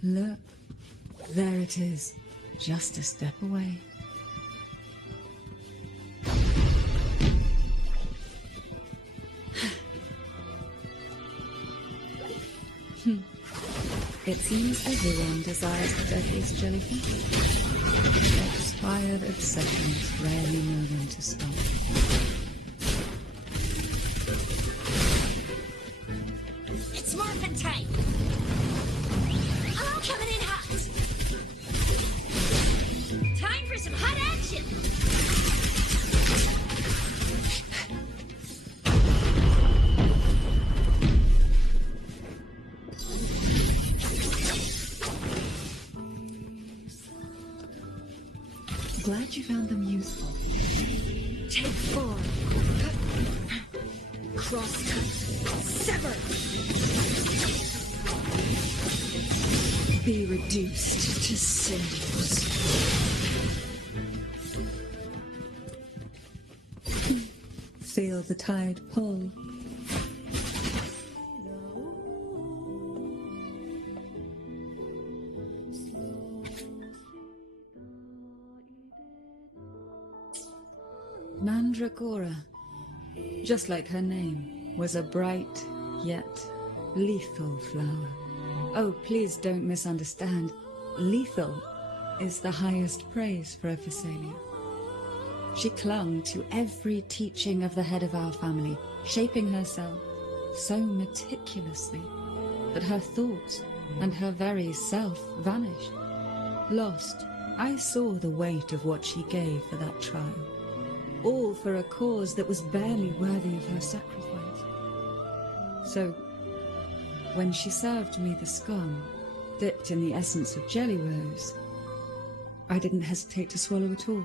Look, there it is, just a step away. It seems everyone desires the deadliest jellyfish. Expired obsessions rarely know when to stop. It's morphin' time! I'm coming in hot! Time for some hot action! Glad you found them useful. Take 4. Cross cut. Sever! Be reduced to cinders. Feel the tide pull. Mandragora, just like her name, was a bright yet lethal flower. Oh, please don't misunderstand. Lethal is the highest praise for a Phasalia. She clung to every teaching of the head of our family, shaping herself so meticulously that her thoughts and her very self vanished. Lost, I saw the weight of what she gave for that trial. All for a cause that was barely worthy of her sacrifice. So, when she served me the scone, dipped in the essence of jelly rose, I didn't hesitate to swallow it all.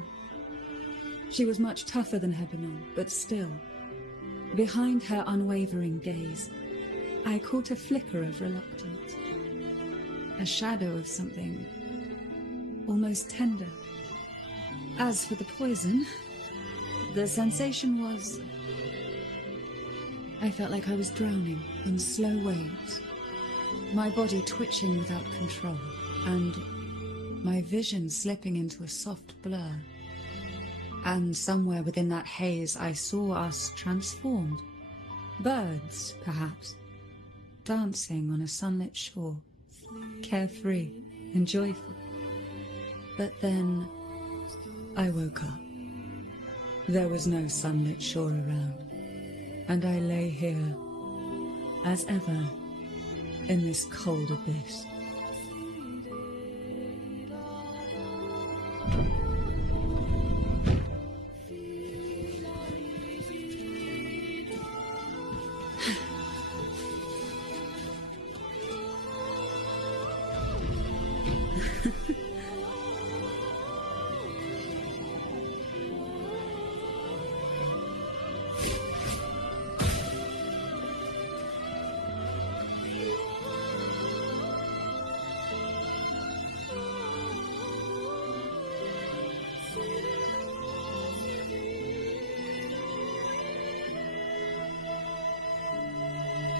She was much tougher than had been on, but still, behind her unwavering gaze, I caught a flicker of reluctance, a shadow of something almost tender. As for the poison, the sensation was... I felt like I was drowning in slow waves, my body twitching without control, and my vision slipping into a soft blur. And somewhere within that haze I saw us transformed. Birds, perhaps, dancing on a sunlit shore, carefree and joyful. But then I woke up. There was no sunlit shore around, and I lay here, as ever, in this cold abyss.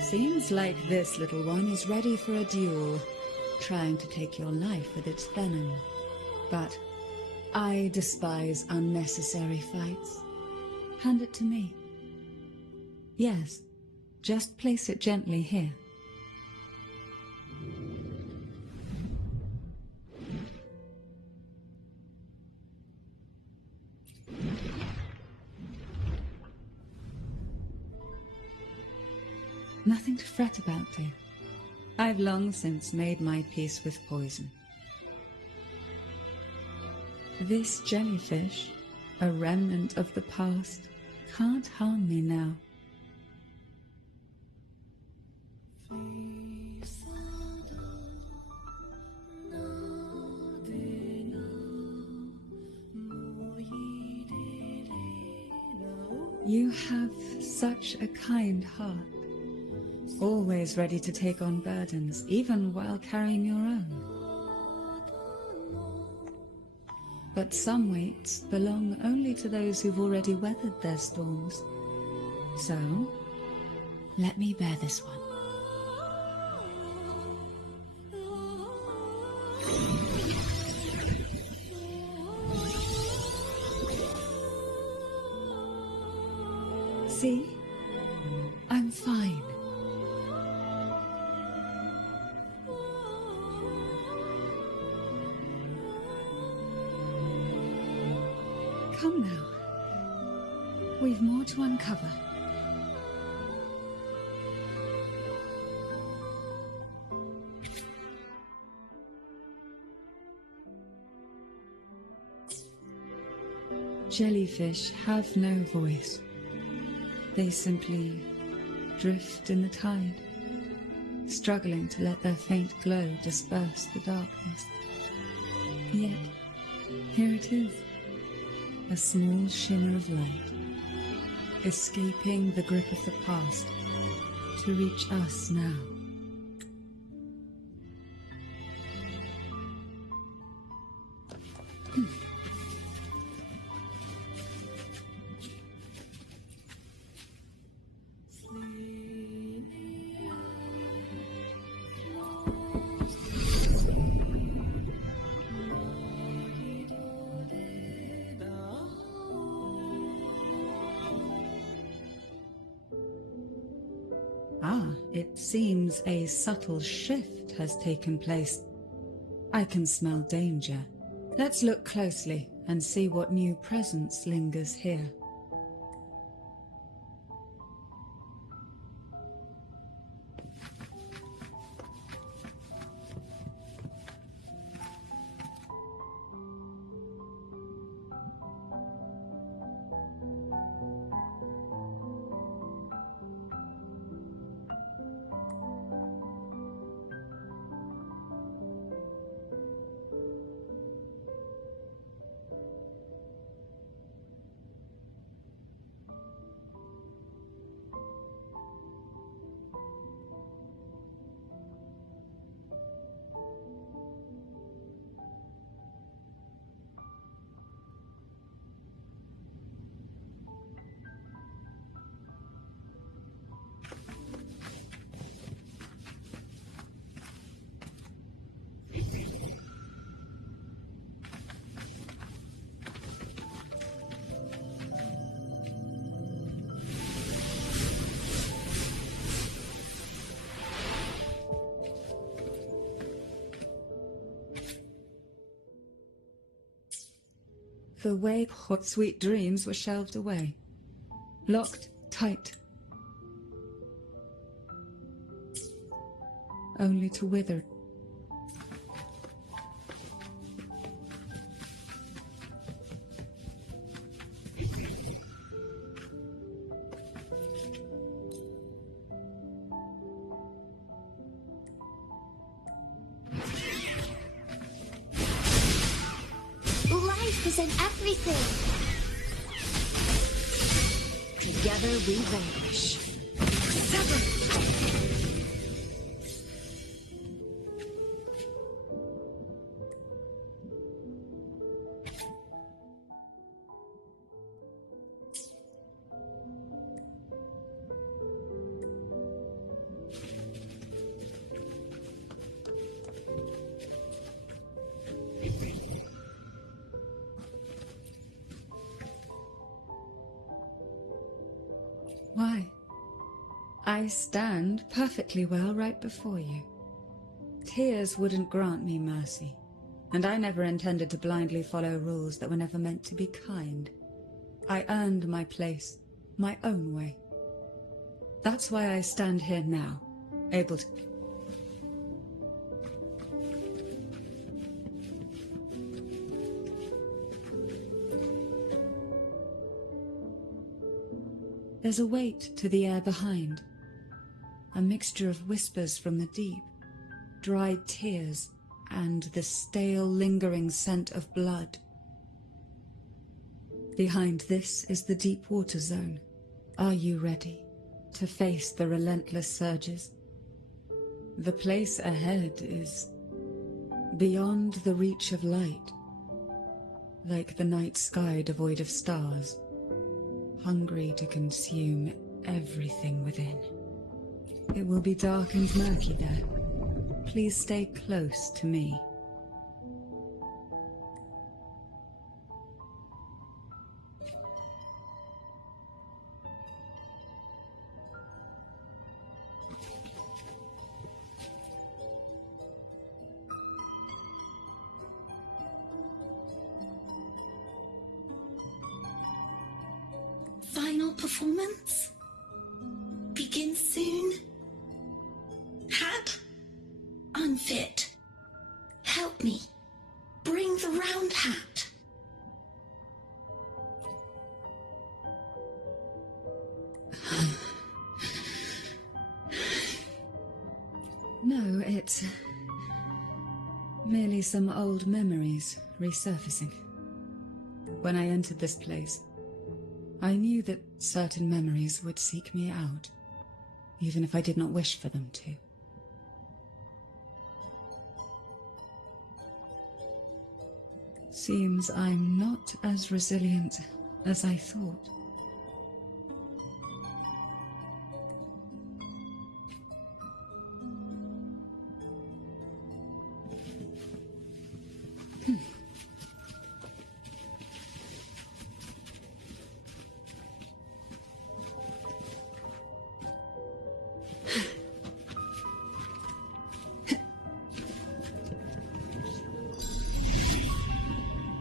Seems like this little one is ready for a duel, trying to take your life with its venom. But I despise unnecessary fights. Hand it to me. Yes, just place it gently here. Nothing to fret about, dear. I've long since made my peace with poison. This jellyfish, a remnant of the past, can't harm me now. You have such a kind heart. Always ready to take on burdens, even while carrying your own. But some weights belong only to those who've already weathered their storms. So, let me bear this one. See? I'm fine. Come now. We've more to uncover. Jellyfish have no voice. They simply drift in the tide, struggling to let their faint glow disperse the darkness. Yet, here it is. A small shimmer of light, escaping the grip of the past to reach us now. It seems a subtle shift has taken place. I can smell danger. Let's look closely and see what new presence lingers here. The way what sweet dreams were shelved away, locked tight, only to wither. Life is in everything. Together we vanish. Sever! Why? I stand perfectly well right before you. Tears wouldn't grant me mercy, and I never intended to blindly follow rules that were never meant to be kind. I earned my place, my own way. That's why I stand here now, able to... There's a weight to the air behind, a mixture of whispers from the deep, dried tears, and the stale, lingering scent of blood. Behind this is the deep water zone. Are you ready to face the relentless surges? The place ahead is beyond the reach of light, like the night sky devoid of stars, hungry to consume everything within. It will be dark and murky there. Please stay close to me. Final performance? Begin soon? Hat? Unfit. Help me. Bring the round hat. No, it's merely some old memories resurfacing. When I entered this place, I knew that certain memories would seek me out, even if I did not wish for them to. Seems I'm not as resilient as I thought.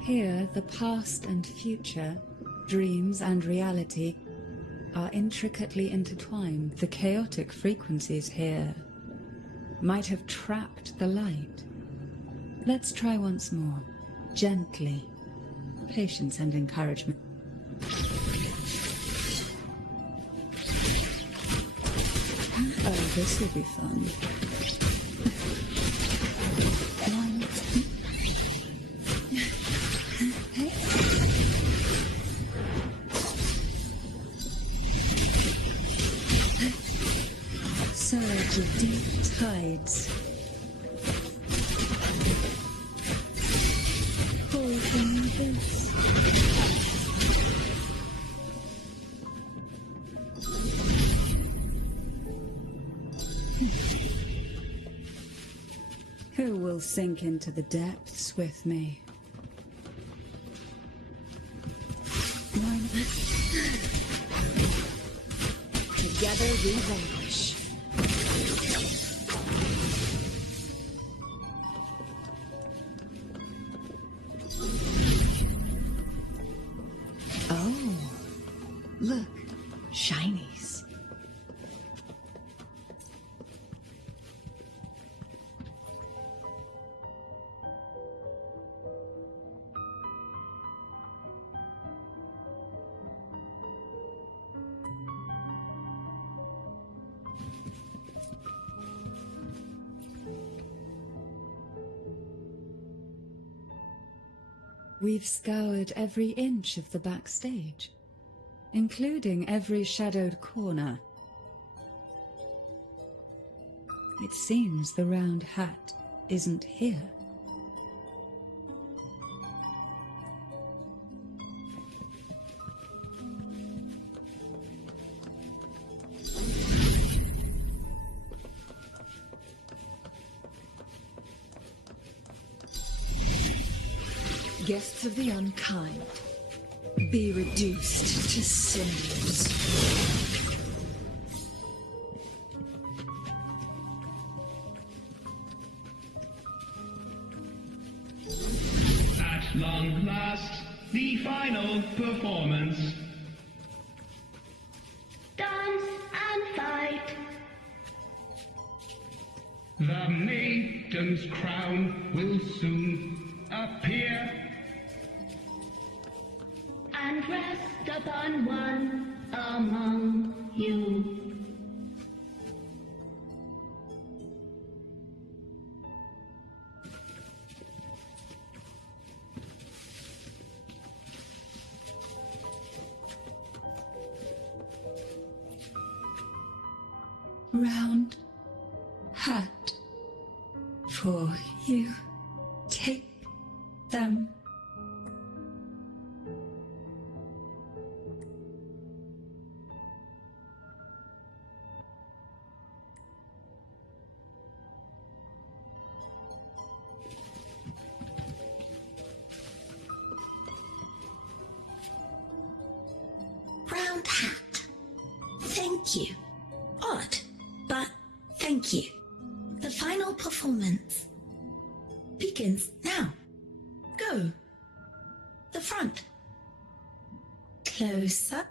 Here, the past and future, dreams and reality, are intricately intertwined. The chaotic frequencies here might have trapped the light. Let's try once more, gently. Patience and encouragement. Oh, this will be fun. Surge of deep tides. Pull from the abyss. Who will sink into the depths with me? Together we vanish. shinies. We've scoured every inch of the backstage, including every shadowed corner. It seems the round hat isn't here. Guests of the unkind, be reduced to cinders. At long last, the final performance. Dance and fight. The maiden's crown will soon appear. And rest upon one among you. Round hat for you. Take them. Round hat. Thank you. Odd, but thank you. The final performance begins now. Go. The front. Closer.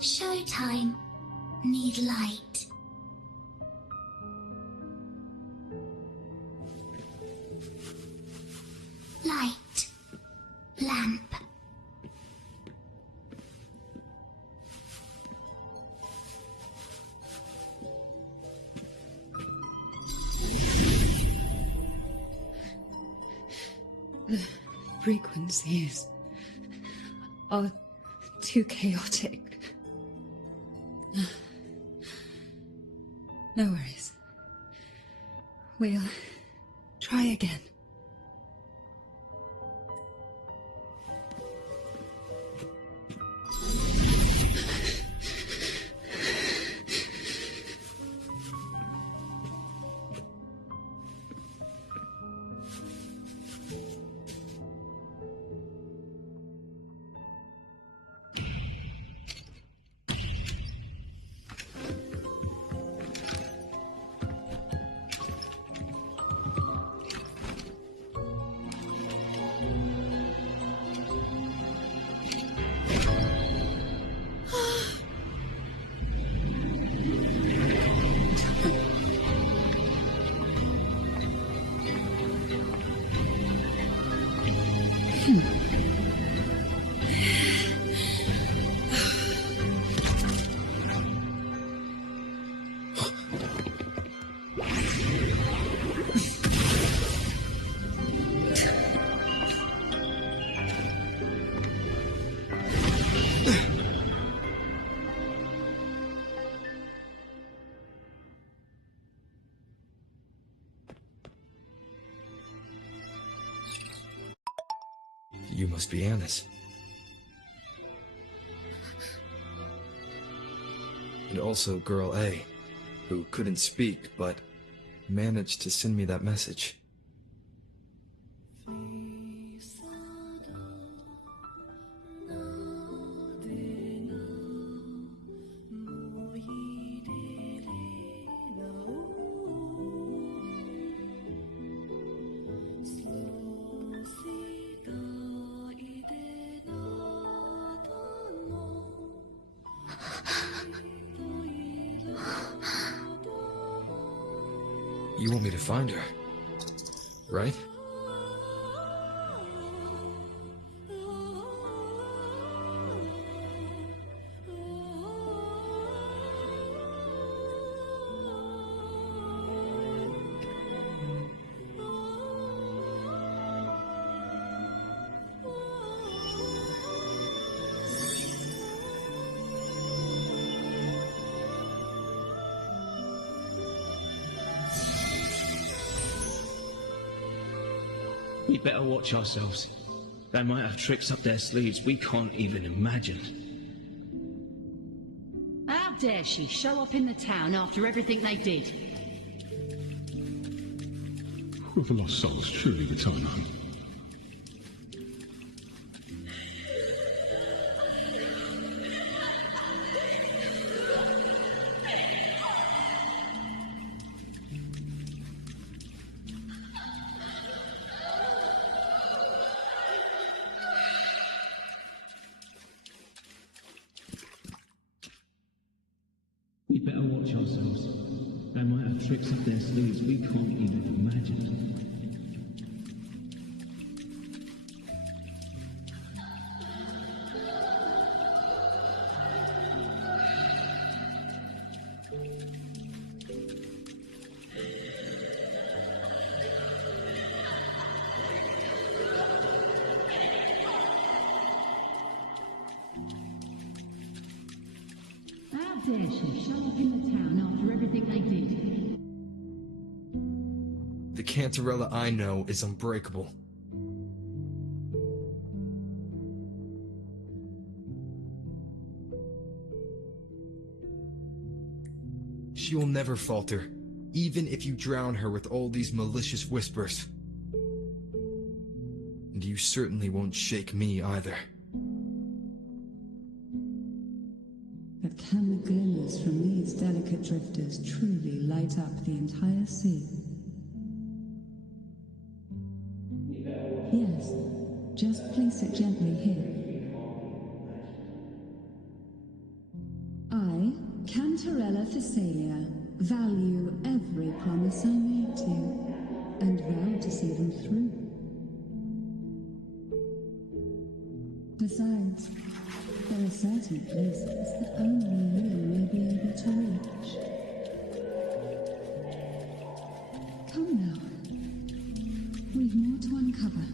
Showtime. Need light. Light. Lamp. The frequencies are too chaotic. No worries. We'll try again. You must be Annis. And also Girl A, who couldn't speak, but managed to send me that message. You want me to find her, right? We better watch ourselves. They might have tricks up their sleeves we can't even imagine. How dare she show up in the town after everything they did? With the lost souls, surely return home. We better watch ourselves. They might have tricks up their sleeves we can't even imagine. How dare she show up in the town after everything they did? The cantarella I know is unbreakable. She will never falter, even if you drown her with all these malicious whispers. And you certainly won't shake me either. But can the glimmers from these delicate drifters truly light up the entire sea? Yes, just place it gently here. I, Cantarella Thessalia, value every promise I made to you, and vow to see them through. Besides, there are certain places that only you may be able to reach. Come now. We've more to uncover.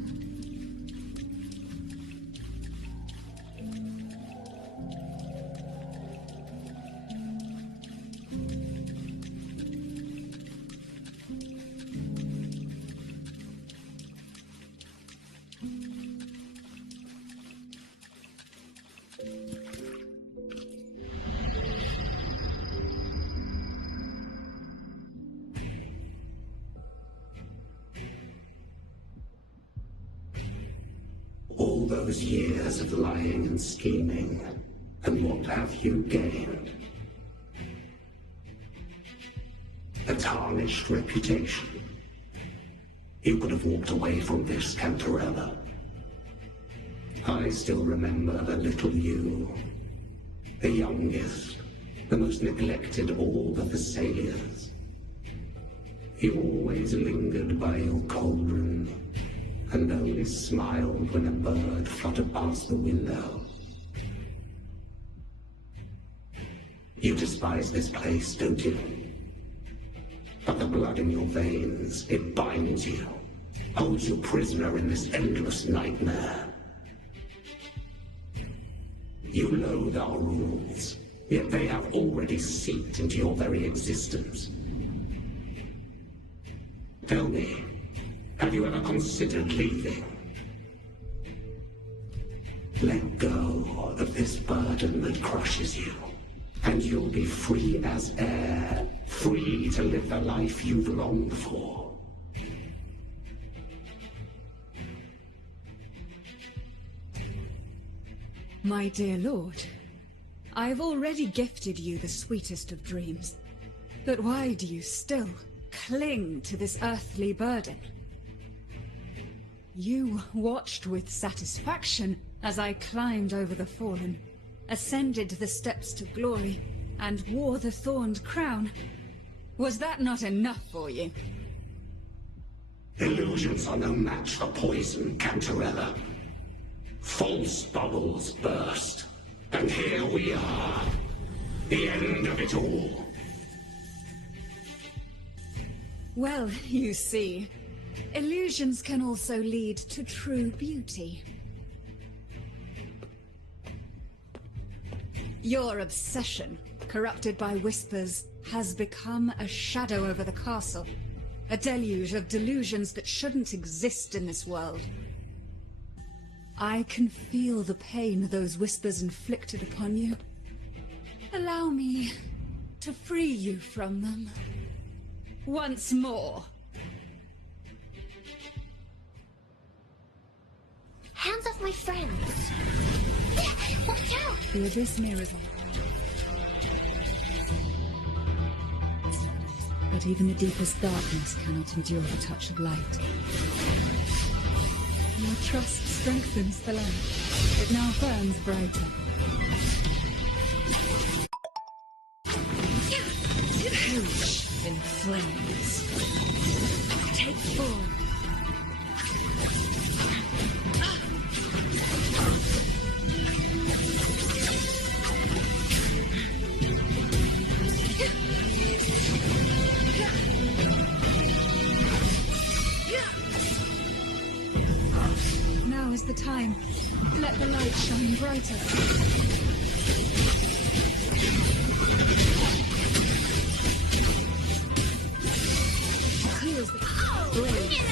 All those years of lying and scheming, and what have you gained? A tarnished reputation. You could have walked away from this, Cantarella. I still remember the little you, the youngest, the most neglected of all the Thessalians. You always lingered by your cauldron, and only smiled when a bird fluttered past the window. You despise this place, don't you? But the blood in your veins, it binds you, holds you prisoner in this endless nightmare. You loathe our rules, yet they have already seeped into your very existence. Tell me, have you ever considered leaving? Let go of this burden that crushes you, and you'll be free as air, free to live the life you've longed for. My dear lord, I've already gifted you the sweetest of dreams. But why do you still cling to this earthly burden? You watched with satisfaction as I climbed over the fallen, ascended the steps to glory, and wore the thorned crown. Was that not enough for you? Illusions are no match for poison, Cantarella. False bubbles burst, and here we are. The end of it all. Well, you see, illusions can also lead to true beauty. Your obsession, corrupted by whispers, has become a shadow over the castle. A deluge of delusions that shouldn't exist in this world. I can feel the pain those whispers inflicted upon you. Allow me to free you from them. Once more. Hands off my friends. Watch out! The abyss mirrors on. But even the deepest darkness cannot endure the touch of light. Your trust strengthens the lamp. It now burns brighter. Perish in flames. Take form. Now is the time. Let the light shine brighter. Here's the blaze.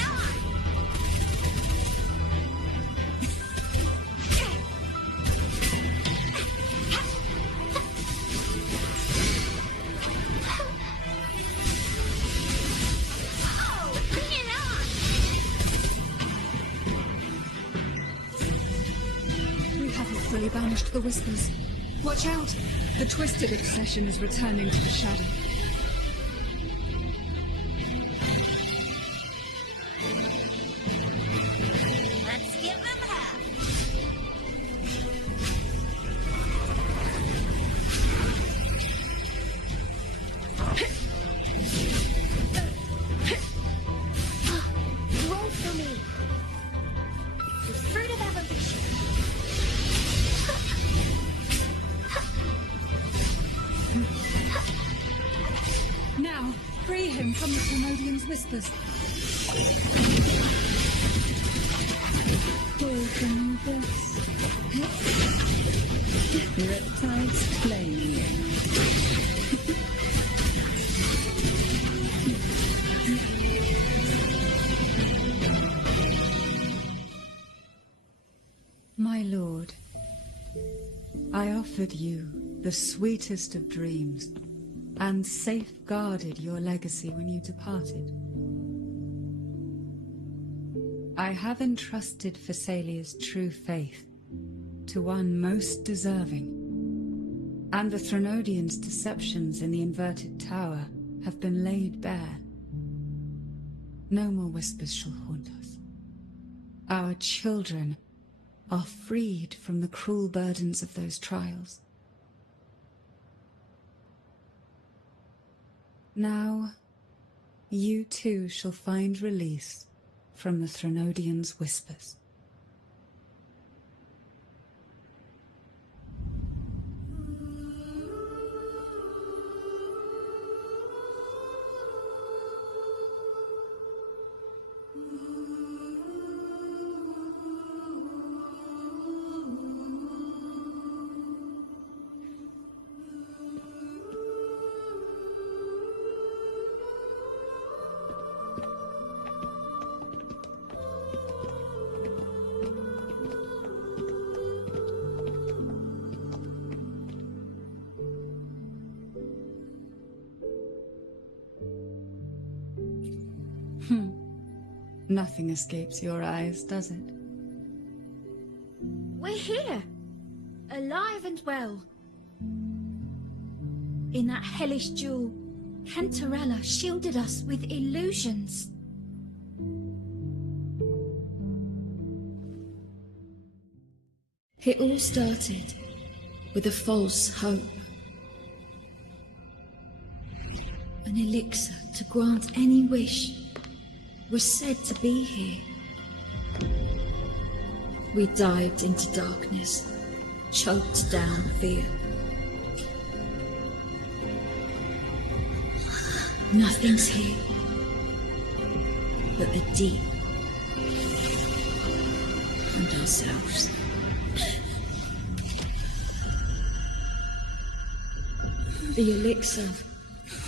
Fully banished the whispers. Watch out! The twisted obsession is returning to the shadow. Let's give them half. Roll for me. The fruit of evolution. Now, free him from the Trinodian's whispers. Fall from the abyss. Reptiles playing. My lord, I offered you the sweetest of dreams, and safeguarded your legacy when you departed. I have entrusted Phassalia's true faith to one most deserving, and the Trinodians' deceptions in the inverted tower have been laid bare. No more whispers shall haunt us. Our children are freed from the cruel burdens of those trials. Now, you too shall find release from the Trinodians' whispers. Nothing escapes your eyes, does it? We're here, alive and well. In that hellish duel, Cantarella shielded us with illusions. It all started with a false hope. An elixir to grant any wish. were said to be here. We dived into darkness, choked down fear. Nothing's here but the deep and ourselves. The elixir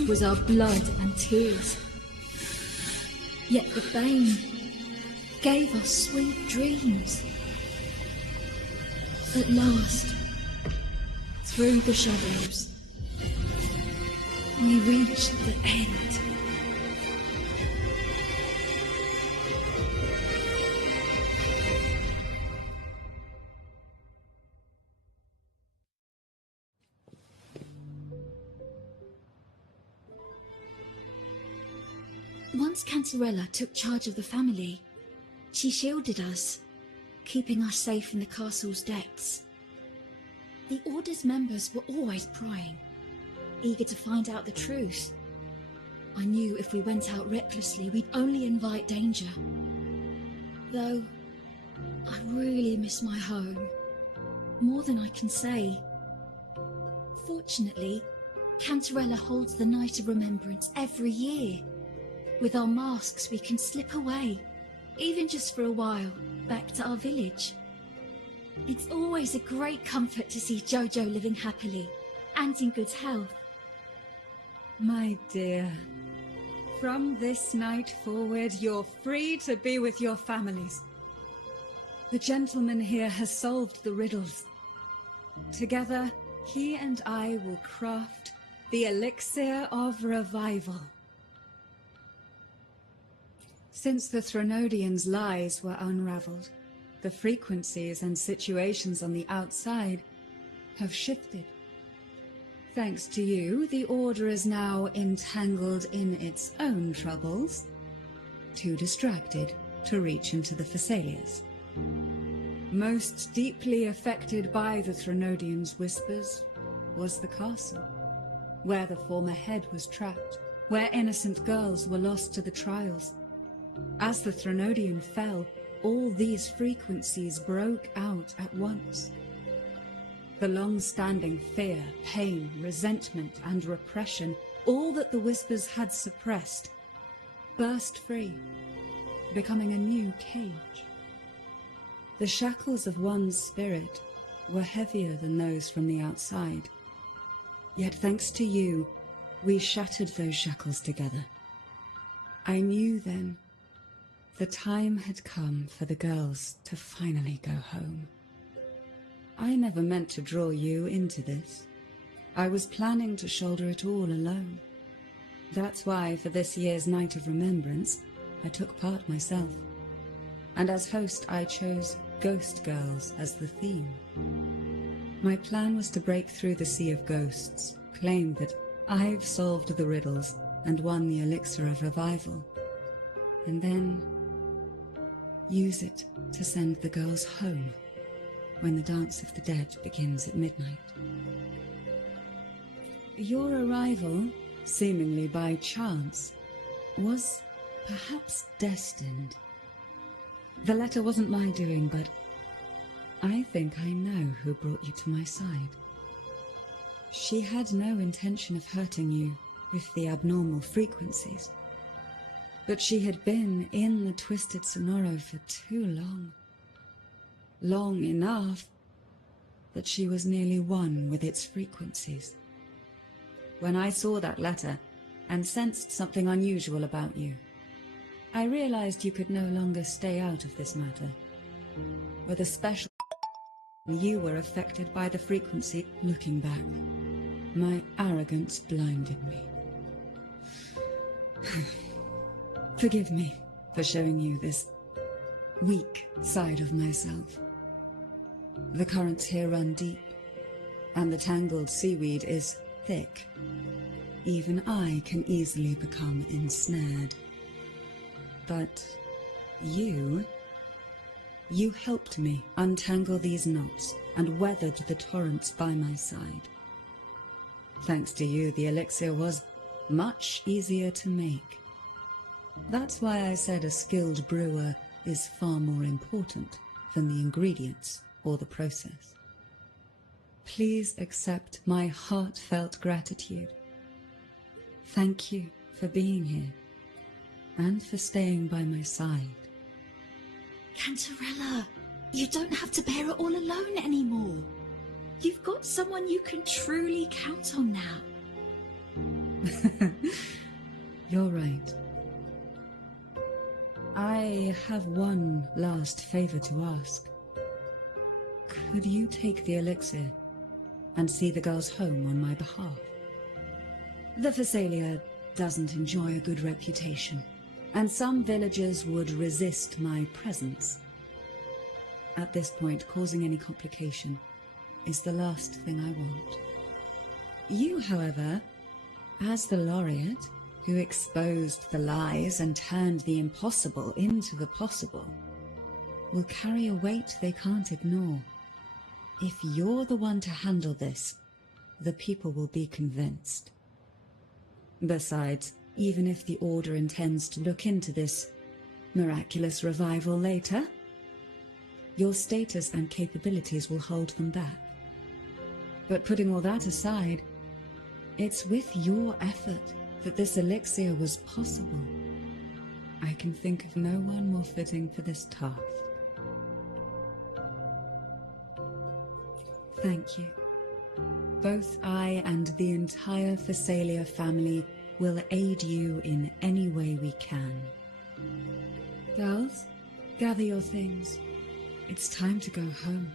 was our blood and tears. Yet the bane gave us sweet dreams. At last, through the shadows, we reached the end. Once Cantarella took charge of the family, she shielded us, keeping us safe in the castle's depths. The Order's members were always prying, eager to find out the truth. I knew if we went out recklessly, we'd only invite danger. Though, I really miss my home, more than I can say. Fortunately, Cantarella holds the Night of Remembrance every year. With our masks, we can slip away, even just for a while, back to our village. It's always a great comfort to see Jojo living happily and in good health. My dear, from this night forward, you're free to be with your families. The gentleman here has solved the riddles. Together, he and I will craft the elixir of revival. Since the Threnodians' lies were unraveled, the frequencies and situations on the outside have shifted. Thanks to you, the Order is now entangled in its own troubles, too distracted to reach into the Thessalias. Most deeply affected by the Threnodians' whispers was the castle, where the former head was trapped, where innocent girls were lost to the trials. As the Threnodian fell, all these frequencies broke out at once. The long-standing fear, pain, resentment, and repression, all that the whispers had suppressed, burst free, becoming a new cage. The shackles of one's spirit were heavier than those from the outside. Yet thanks to you, we shattered those shackles together. I knew then the time had come for the girls to finally go home. I never meant to draw you into this. I was planning to shoulder it all alone. That's why for this year's Night of Remembrance, I took part myself. And as host, I chose Ghost Girls as the theme. My plan was to break through the sea of ghosts, claim that I've solved the riddles and won the elixir of revival, and then use it to send the girls home when the Dance of the Dead begins at midnight. Your arrival, seemingly by chance, was perhaps destined. The letter wasn't my doing, but I think I know who brought you to my side. She had no intention of hurting you with the abnormal frequencies, but she had been in the Twisted Sonoro for too long. Long enough that she was nearly one with its frequencies. When I saw that letter and sensed something unusual about you, I realized you could no longer stay out of this matter. With a special, you were affected by the frequency. Looking back, my arrogance blinded me. Forgive me for showing you this weak side of myself. The currents here run deep, and the tangled seaweed is thick. Even I can easily become ensnared. But you helped me untangle these knots and weathered the torrents by my side. Thanks to you, the elixir was much easier to make. That's why I said a skilled brewer is far more important than the ingredients or the process. Please accept my heartfelt gratitude. Thank you for being here and for staying by my side. Cantarella, you don't have to bear it all alone anymore. You've got someone you can truly count on now. You're right. I have one last favor to ask. Could you take the elixir and see the girls home on my behalf? The Phasalia doesn't enjoy a good reputation, and some villagers would resist my presence. At this point, causing any complication is the last thing I want. You, however, as the laureate who exposed the lies and turned the impossible into the possible, will carry a weight they can't ignore. If you're the one to handle this, the people will be convinced. Besides, even if the Order intends to look into this miraculous revival later, your status and capabilities will hold them back. But putting all that aside, it's with your effort that this elixir was possible. I can think of no one more fitting for this task. Thank you. Both I and the entire Phasalia family will aid you in any way we can. Girls, gather your things. It's time to go home.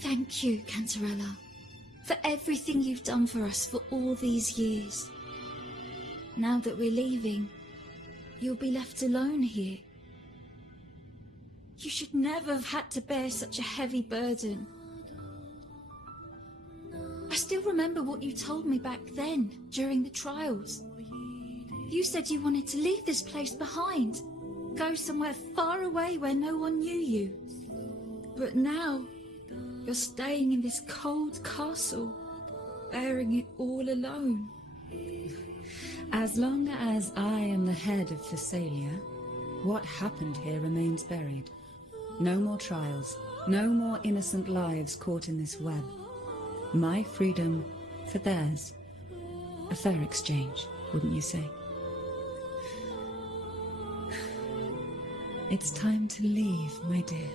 Thank you, Cantarella, for everything you've done for us for all these years. Now that we're leaving, you'll be left alone here. You should never have had to bear such a heavy burden. I still remember what you told me back then, during the trials. You said you wanted to leave this place behind, go somewhere far away where no one knew you. But now, you're staying in this cold castle, bearing it all alone. As long as I am the head of Phasalia, what happened here remains buried. No more trials, no more innocent lives caught in this web. My freedom for theirs. A fair exchange, wouldn't you say? It's time to leave, my dear.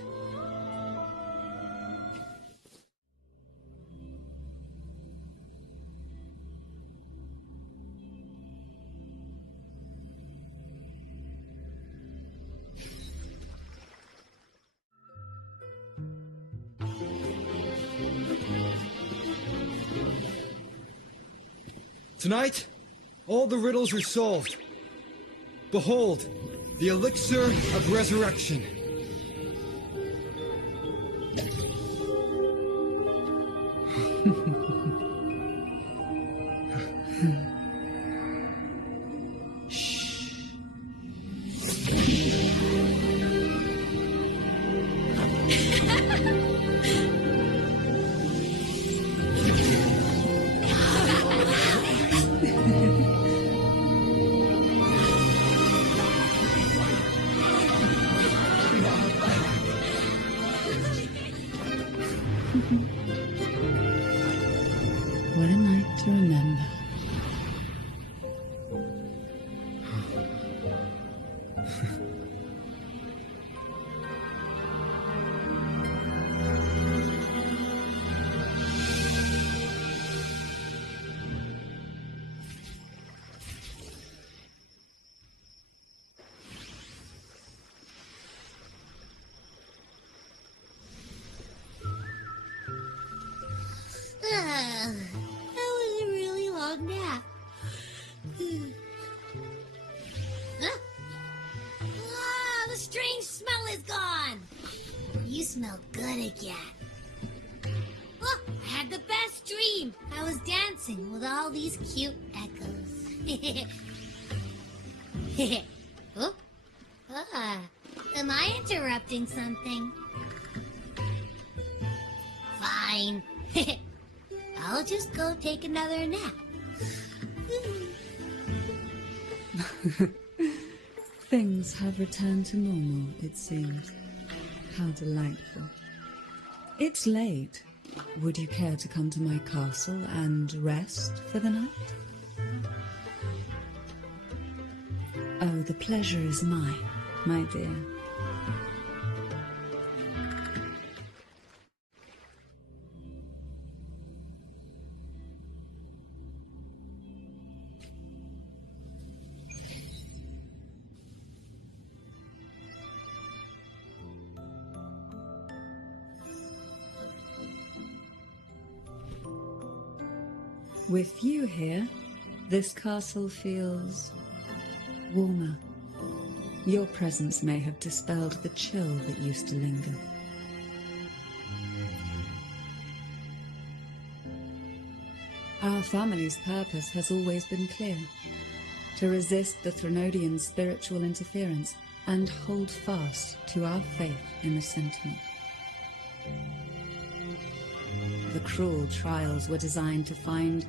Tonight, all the riddles are solved. Behold, the elixir of resurrection. What a night to remember. That was a really long nap. The strange smell is gone. You smell good again. Look, I had the best dream. I was dancing with all these cute echoes. Oh. Am I interrupting something? Fine. I'll just go take another nap. Things have returned to normal, it seems. How delightful. It's late. Would you care to come to my castle and rest for the night? Oh, the pleasure is mine, my dear. With you here, this castle feels warmer. Your presence may have dispelled the chill that used to linger. Our family's purpose has always been clear: to resist the Threnodian spiritual interference and hold fast to our faith in the Sentinel. The cruel trials were designed to find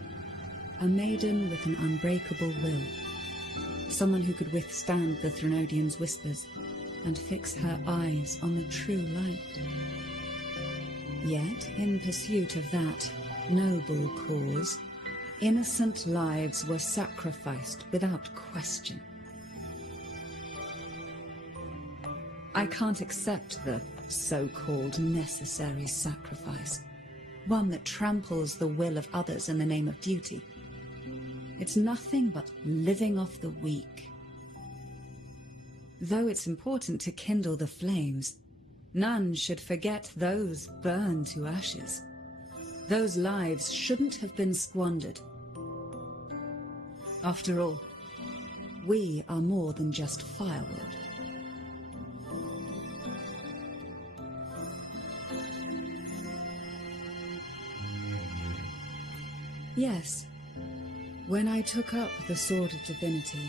a maiden with an unbreakable will, someone who could withstand the Threnodian's whispers and fix her eyes on the true light. Yet, in pursuit of that noble cause, innocent lives were sacrificed without question. I can't accept the so-called necessary sacrifice, one that tramples the will of others in the name of duty. It's nothing but living off the weak. Though it's important to kindle the flames, none should forget those burned to ashes. Those lives shouldn't have been squandered. After all, we are more than just firewood. Yes. When I took up the Sword of Divinity,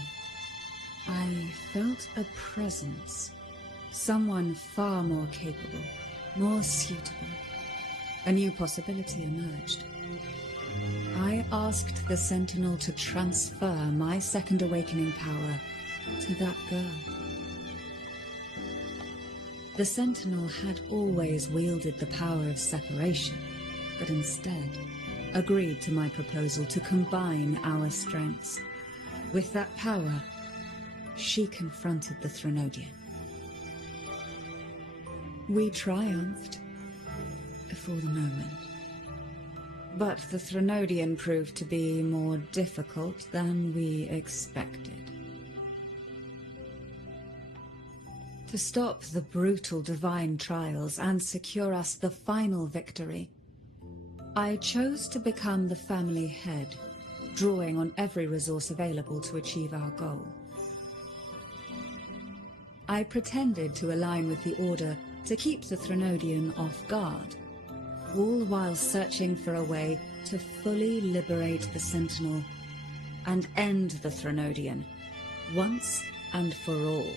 I felt a presence, someone far more capable, more suitable. A new possibility emerged. I asked the Sentinel to transfer my second awakening power to that girl. The Sentinel had always wielded the power of separation, but instead agreed to my proposal to combine our strengths. With that power, she confronted the Threnodian. We triumphed, for the moment. But the Threnodian proved to be more difficult than we expected. To stop the brutal divine trials and secure us the final victory, I chose to become the family head, drawing on every resource available to achieve our goal. I pretended to align with the Order to keep the Threnodian off guard, all while searching for a way to fully liberate the Sentinel and end the Threnodian, once and for all.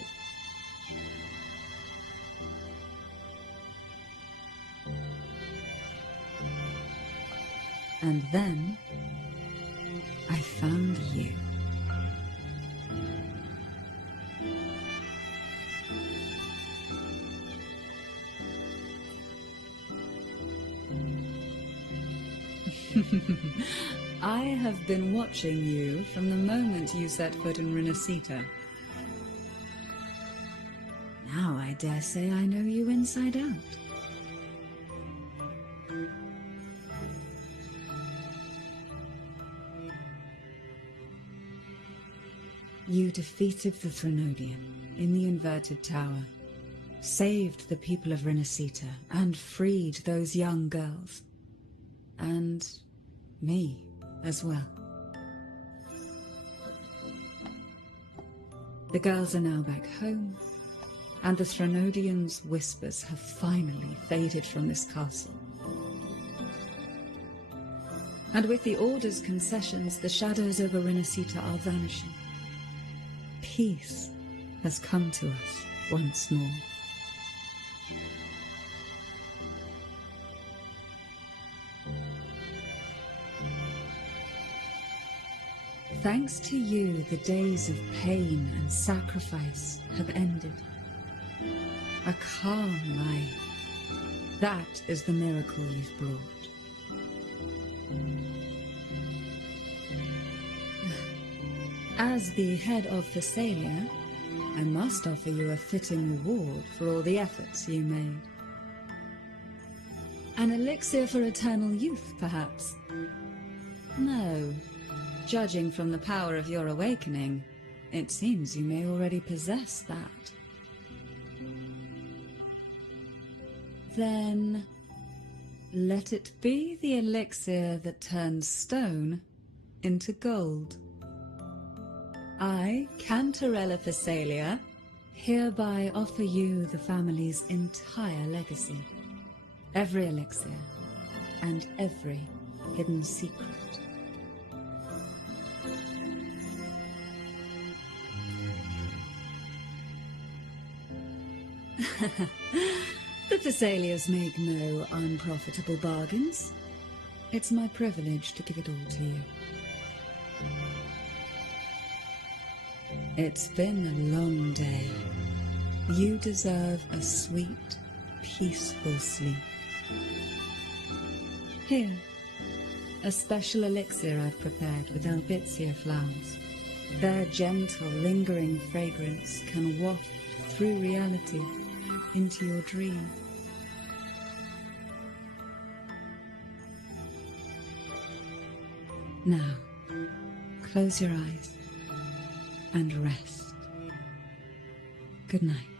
And then I found you. I have been watching you from the moment you set foot in Renacita. Now I dare say I know you inside out. You defeated the Threnodian in the Inverted Tower, saved the people of Renacita, and freed those young girls. And me as well. The girls are now back home, and the Threnodian's whispers have finally faded from this castle. And with the Order's concessions, the shadows over Rinasita are vanishing. Peace has come to us once more. Thanks to you, the days of pain and sacrifice have ended. A calm life. That is the miracle you've brought. As the head of Thessalia, I must offer you a fitting reward for all the efforts you made. An elixir for eternal youth, perhaps? No. Judging from the power of your awakening, it seems you may already possess that. Then, let it be the elixir that turns stone into gold. I, Cantarella Thessalia, hereby offer you the family's entire legacy. Every elixir and every hidden secret. The Thessalias make no unprofitable bargains. It's my privilege to give it all to you. It's been a long day. You deserve a sweet, peaceful sleep. Here, a special elixir I've prepared with albizia flowers. Their gentle, lingering fragrance can waft through reality into your dream. Now, close your eyes and rest. Good night.